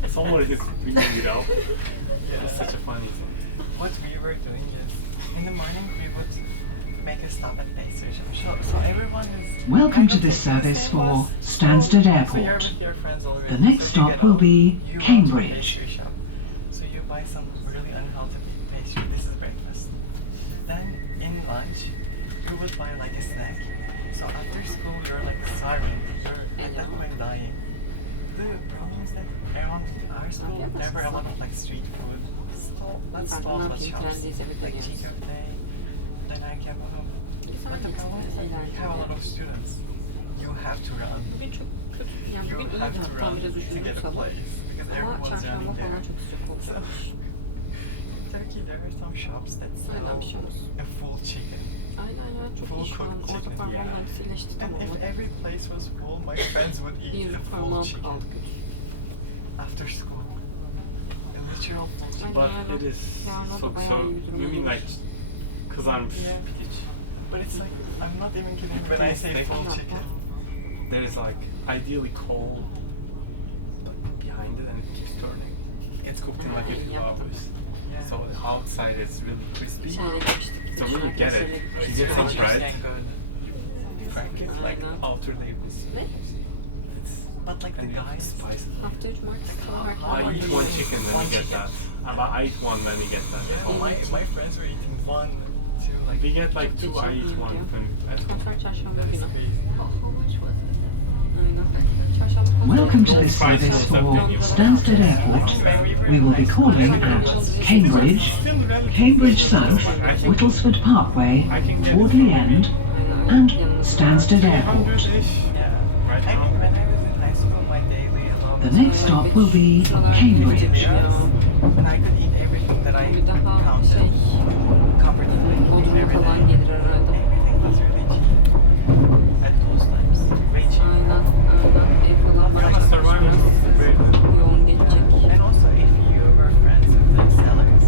But someone is bringing it up. Yeah. It's such a funny thing. What we were doing is, in the morning we would make a stop at a station. So everyone is... Welcome to kind of this taking the service same for bus. Stansted So you're Airport. with your friends already. The next So you stop get will off, be you go to a Cambridge. pastry shop. So you buy some really unhealthy pastry. This is breakfast. Then in lunch, you would buy like a snack. So after school, you're like starving. You're at that point dying. The problem is that around our school, there were a lot of like street food not stalls, but shops. Like chicken day, then I came home. But the problem is that we have a lot of students. You have to run. Bugün çok kötü. Yani You bugün iyi have to hatta run biraz to üşüdüm get a sabah. place because Ama everyone's çarşamba running falan there. çok sıcak So, oldu. Turkey, there are some shops that sell Aynen bir şey olsun. a full chicken. Aynen ya çok Full iyi şu an. cooked Orta chicken. parmağım hangisileşti And tamam if mı? every place was full, my friends would eat Bir a full parmağım chicken kaldı kötü. after school. A literal full chicken. But it is so you mean like kızarmış Yeah. piliç. But it's like, I'm not even kidding when I say full chicken. There is like ideally coal behind it and it keeps turning. It gets cooked in like a few hours. Yeah. So the outside is really crispy. Şeyle geçtik. So when you get it, you get some bread. and good. You crack it like Aynen. outer labels. Ne? It's, but like the And you guys, spice it. Hafta 3 Mart. I eat one chicken then you get that. I eat one then you get that. yeah, my friends were eting 1, 2, like We get like 2, I eat one at home. Kontrol çarşamba that's günü. crazy. Aynen. Çarşamba kontrol. Welcome to this service for Stansted Airport. We will be calling at Cambridge, Cambridge South, Whittlesford Parkway, Audley End, and Stansted Airport. Yeah. Right I now. mean, when I was in high school, my daily allowance The next stop will be Cambridge. and I could eat everything that I Bir daha counted şey comfortably. Bodrum'a Every falan day. gelir herhalde. Everything was really cheap at those times. Way cheap. Aynen. Aynen. Ev falan But başlamış survival biraz. is very good. Yoğun geçecek. And also, if you were friends with the sellers,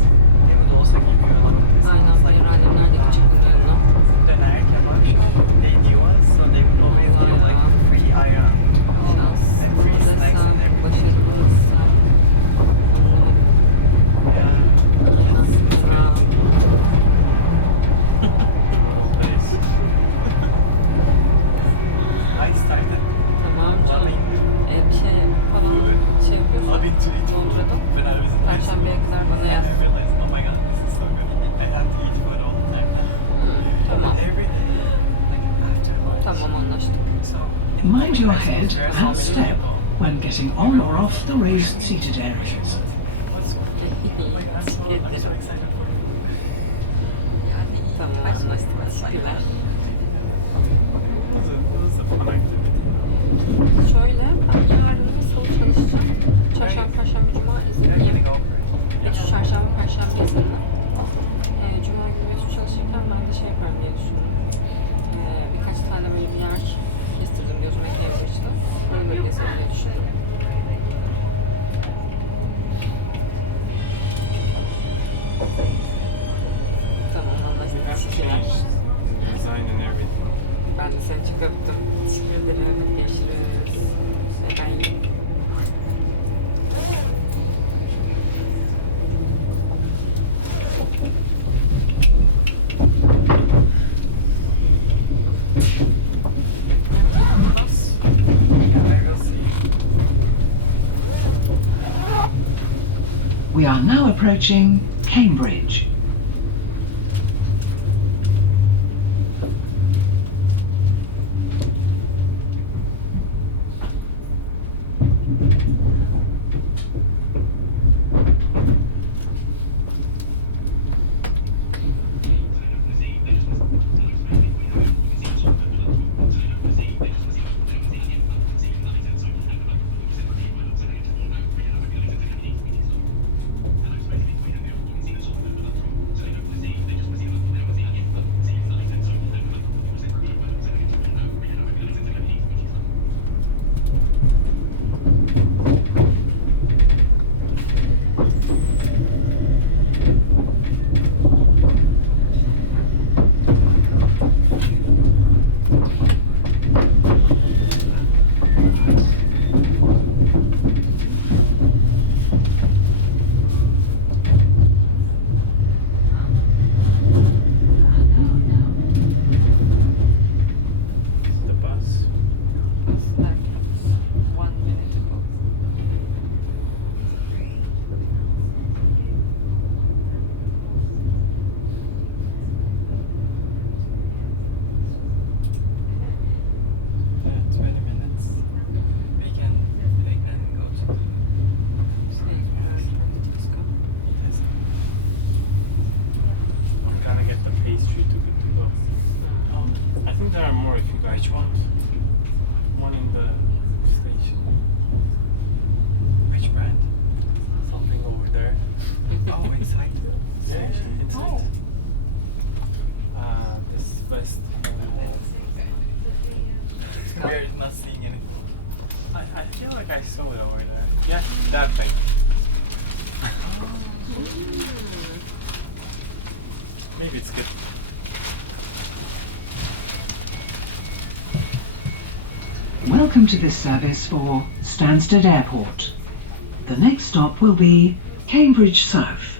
Mind your head and step when getting on or off the raised seated areas. Tamam, anlaştık. Teşekkürler. It was a fun activity. Şöyle, ben yarın ve salı çalışacağım. Çarşamba, perşembe, cuma izinliyim. Geçiş çarşamba, perşembe izinli. Cuma günü geçiş çalışırken ben de şey yaparım diye düşünüyorum. Birkaç tane böyle bir yer kestirdim gözüme Cambridge'de. Böyle gezerim diye düşünüyorum. Tamam, anlaştık. Teşekkürler. Design and everything. Ben de seni çok öptüm. Teşekkür ederim. Görüşürüz. Bye. We are now approaching Cambridge. The bus. Like 1 minute ago. Yeah, 20 minutes. We can take that and go to the I'm gonna get the pastry to go. I think there are more if you guys want. One in the station. Which brand? Something over there. Oh, inside. Station. Oh. This west. We're not seeing anything. I feel like I saw it over there. Yeah, that thing. Maybe it's good. Welcome to this service for Stansted Airport. The next stop will be Cambridge South.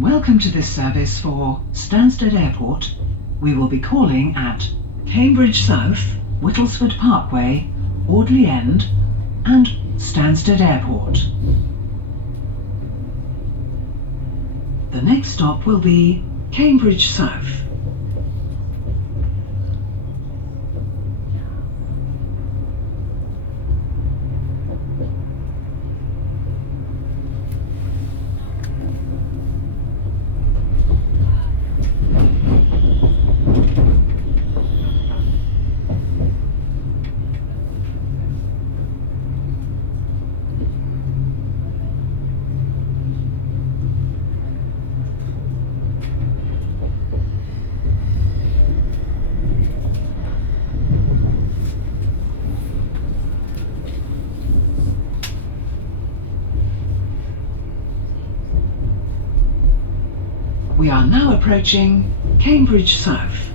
Welcome to this service for Stansted Airport. We will be calling at Cambridge South, Whittlesford Parkway, Audley End and Stansted Airport. The next stop will be Cambridge South. We are now approaching Cambridge South.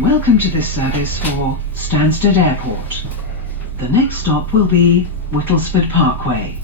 Welcome to this service for Stansted Airport. The next stop will be Whittlesford Parkway.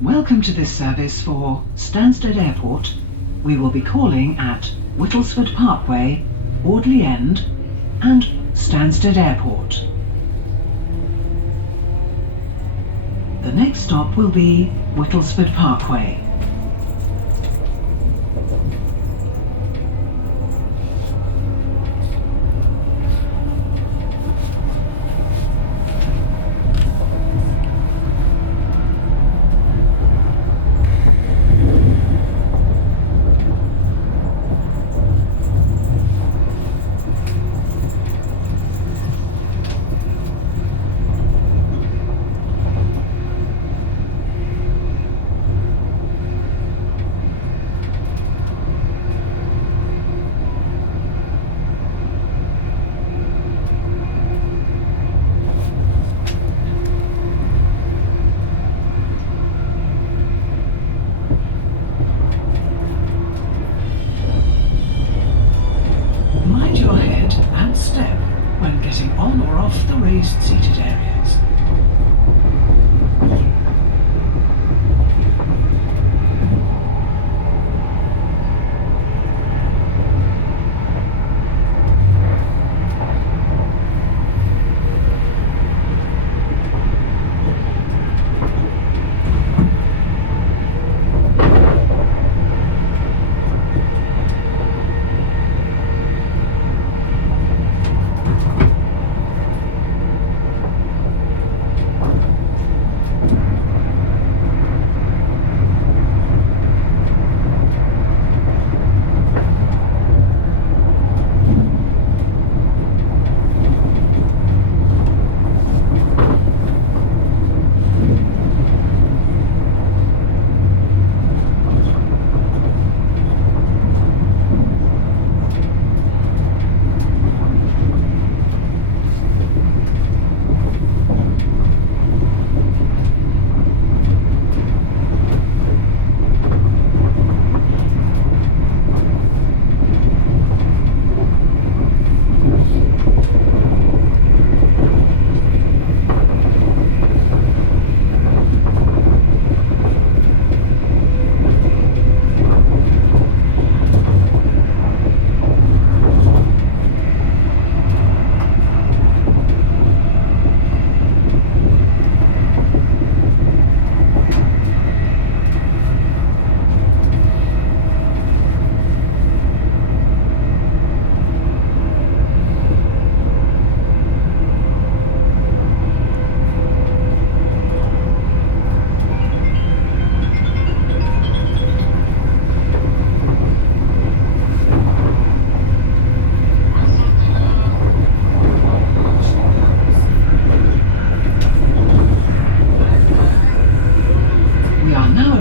Welcome to this service for Stansted Airport. We will be calling at Whittlesford Parkway, Audley End and Stansted Airport. The next stop will be Whittlesford Parkway. getting on or off the raised seated areas.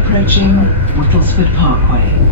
Approaching Whittlesford Parkway.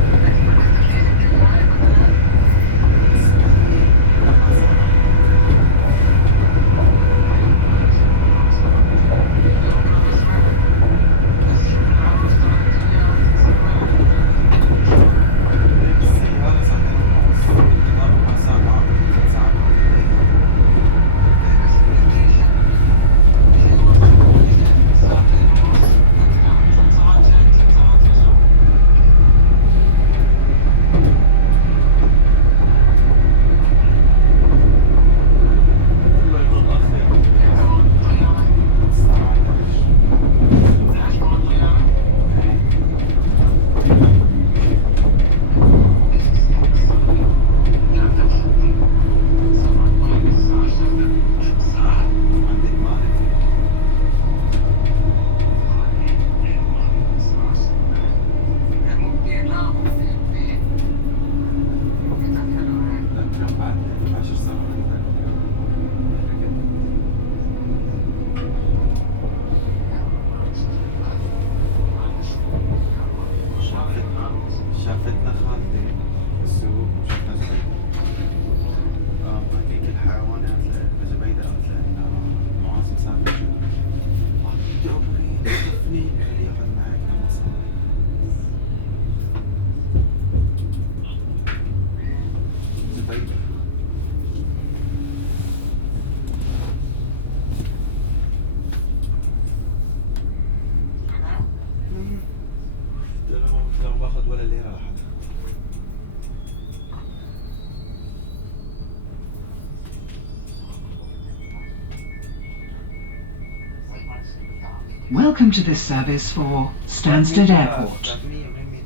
Welcome to this service for Stansted Airport.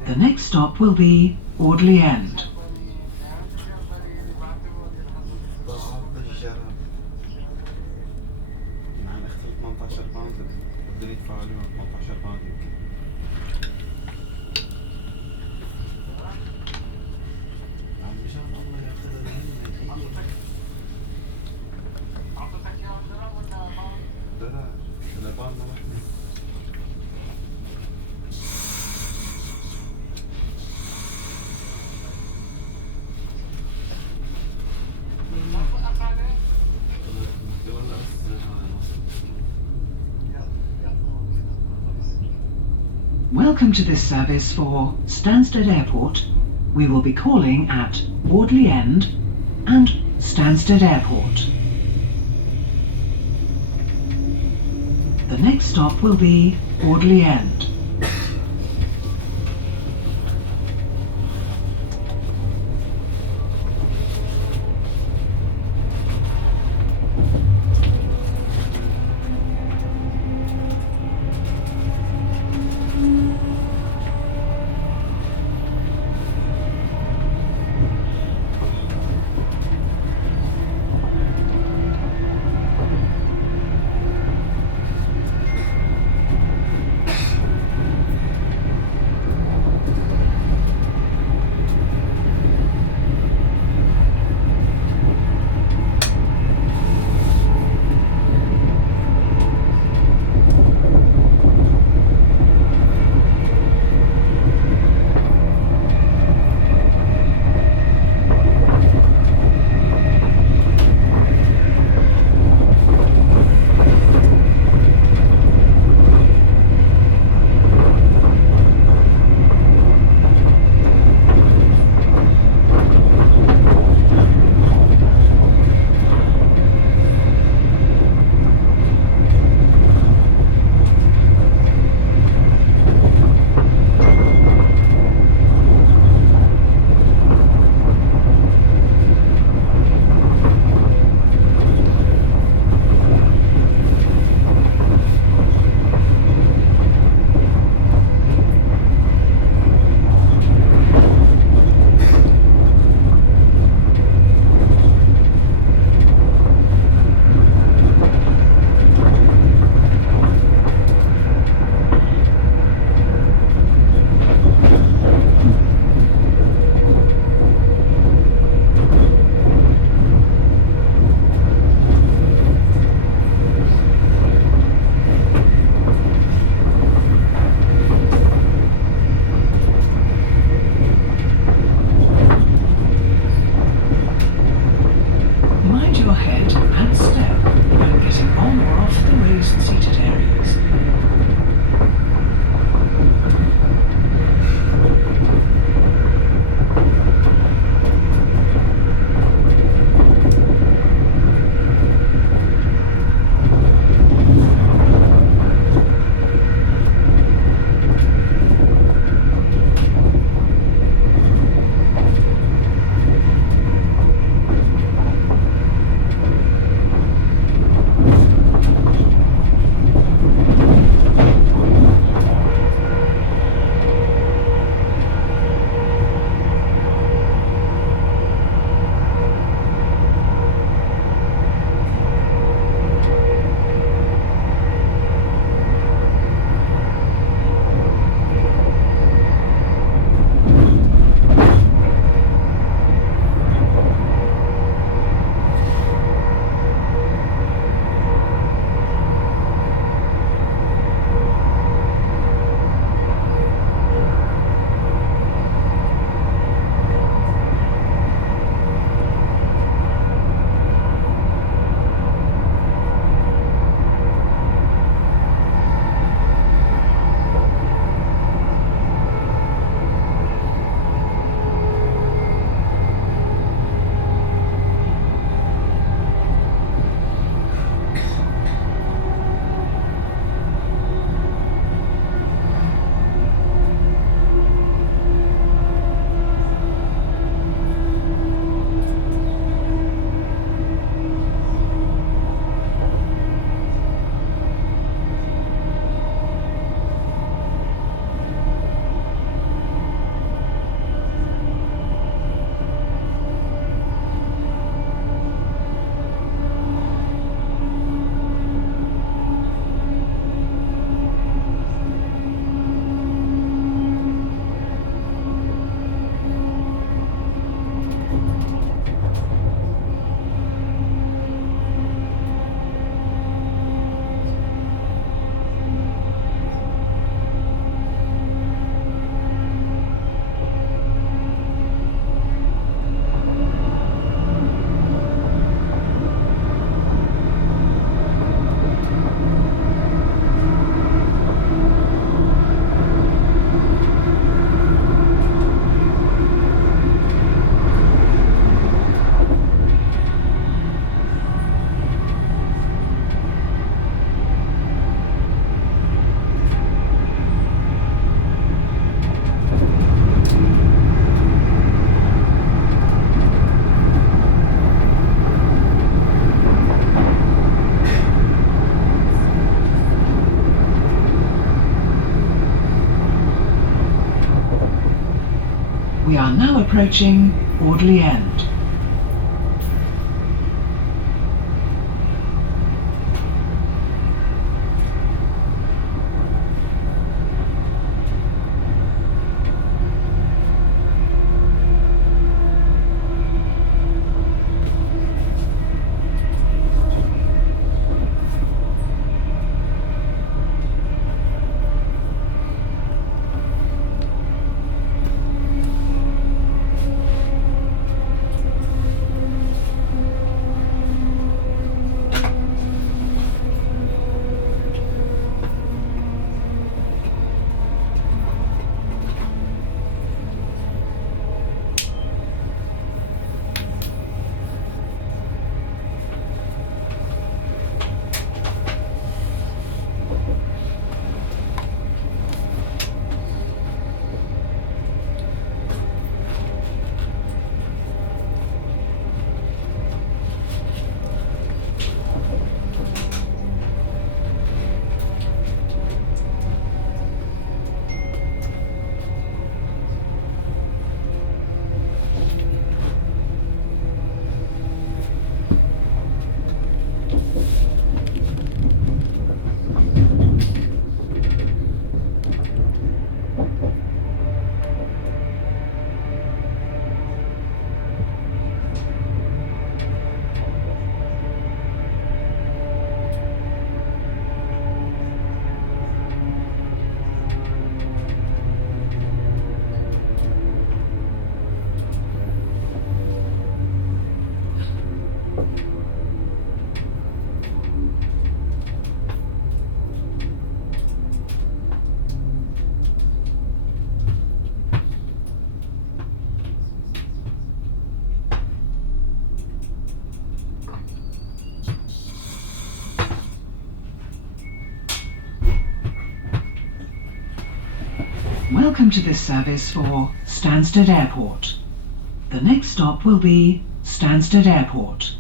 The next stop will be Audley End. Welcome to this service for Stansted Airport. We will be calling at Audley End and Stansted Airport. The next stop will be Audley End. are now approaching Audley End. Welcome to this service for Stansted Airport. The next stop will be Stansted Airport.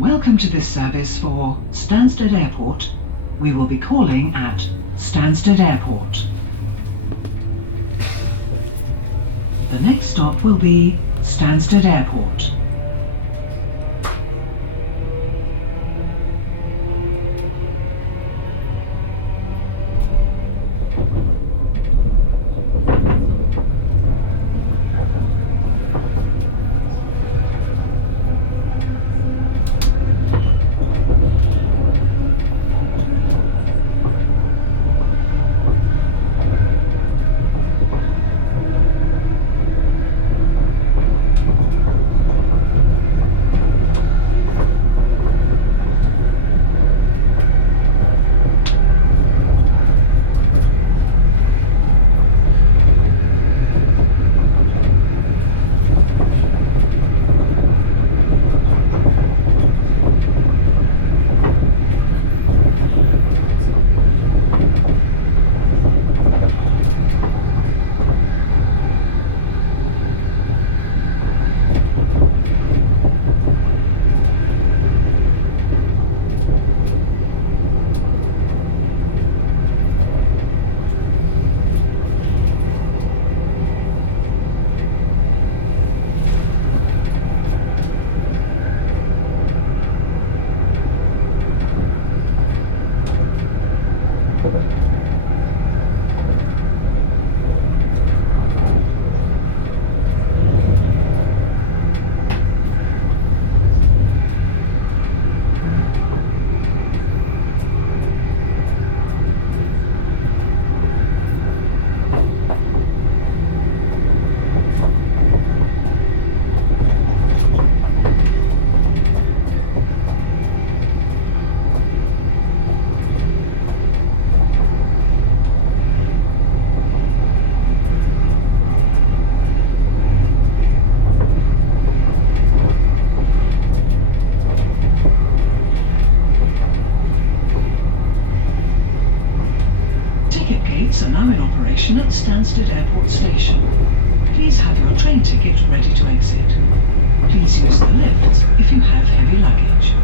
Welcome to this service for Stansted Airport. We will be calling at Stansted Airport. The next stop will be Stansted Airport. are now in operation at Stansted Airport station. Please have your train ticket ready to exit. Please use the lifts if you have heavy luggage.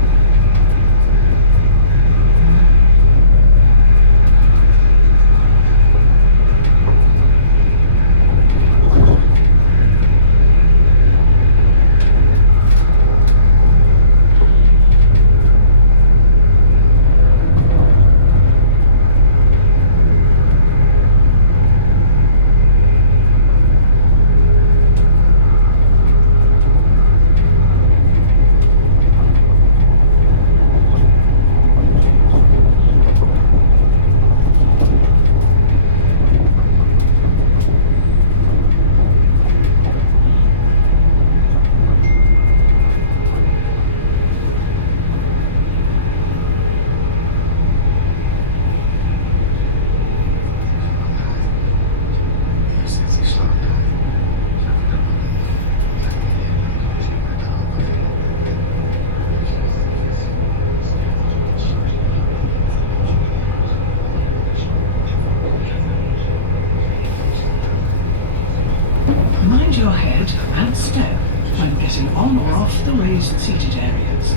Mind your head and step when getting on or off the raised seated areas.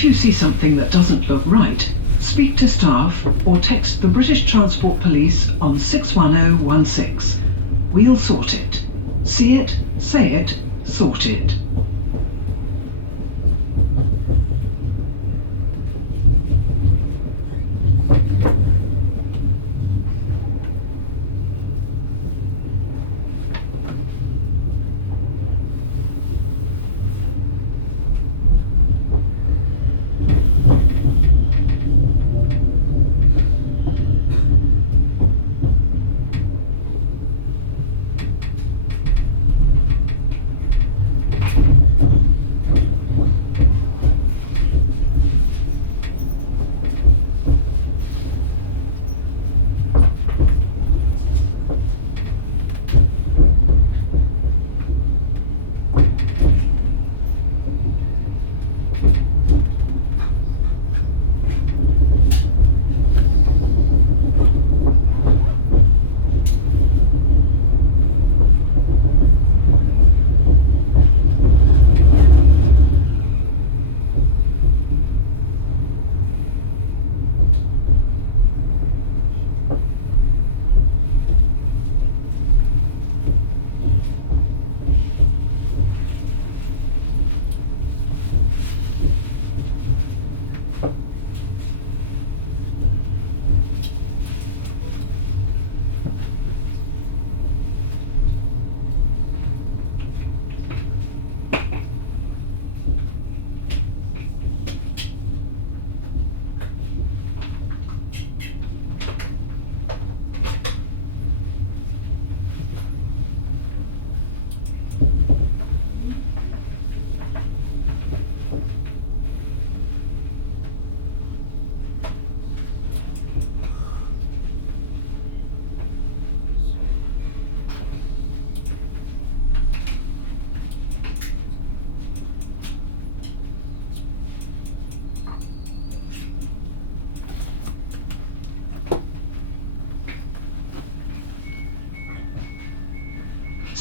If you see something that doesn't look right, speak to staff or text the British Transport Police on 61016. We'll sort it. See it, say it, sort it.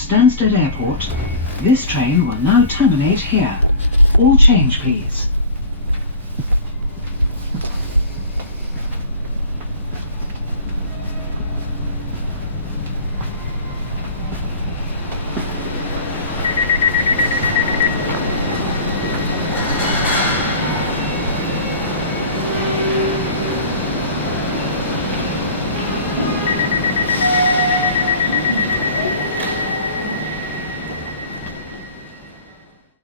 Stansted Airport. This train will now terminate here. All change, please.